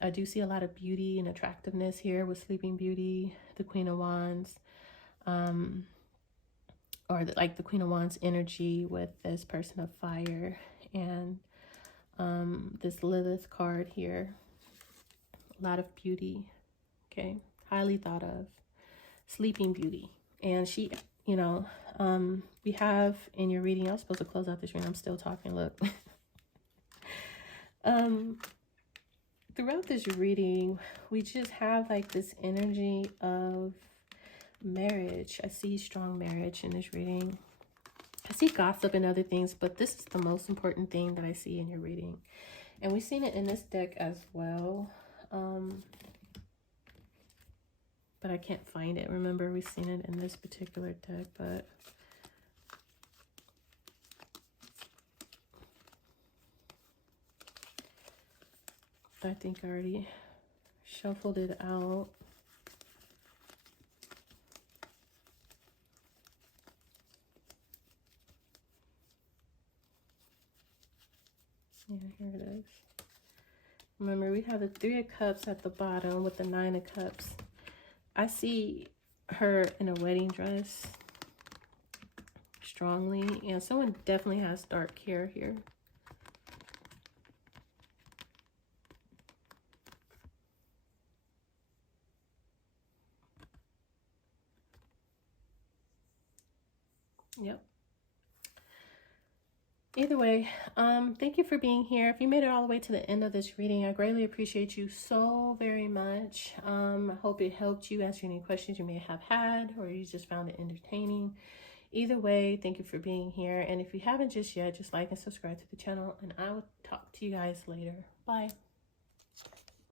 I do see a lot of beauty and attractiveness here with Sleeping Beauty, the Queen of Wands, like the Queen of Wands energy with this person of fire, and this Lilith card here. A lot of beauty, okay? Highly thought of. Sleeping Beauty. And she, you know, we have in your reading, I was supposed to close out this reading. I'm still talking, look. Throughout this reading, we just have like this energy of marriage. I see strong marriage in this reading. I see gossip and other things, but this is the most important thing that I see in your reading. And we've seen it in this deck as well. But I can't find it. Remember, we've seen it in this particular deck, but I think I already shuffled it out. Yeah, here it is. Remember, we have the Three of Cups at the bottom with the Nine of Cups. I see her in a wedding dress strongly, and someone definitely has dark hair here. Yep. Either way, thank you for being here. If you made it all the way to the end of this reading, I greatly appreciate you so very much. I hope it helped you answer any questions you may have had, or you just found it entertaining. Either way, thank you for being here. And if you haven't just yet, just like and subscribe to the channel, and I will talk to you guys later. Bye.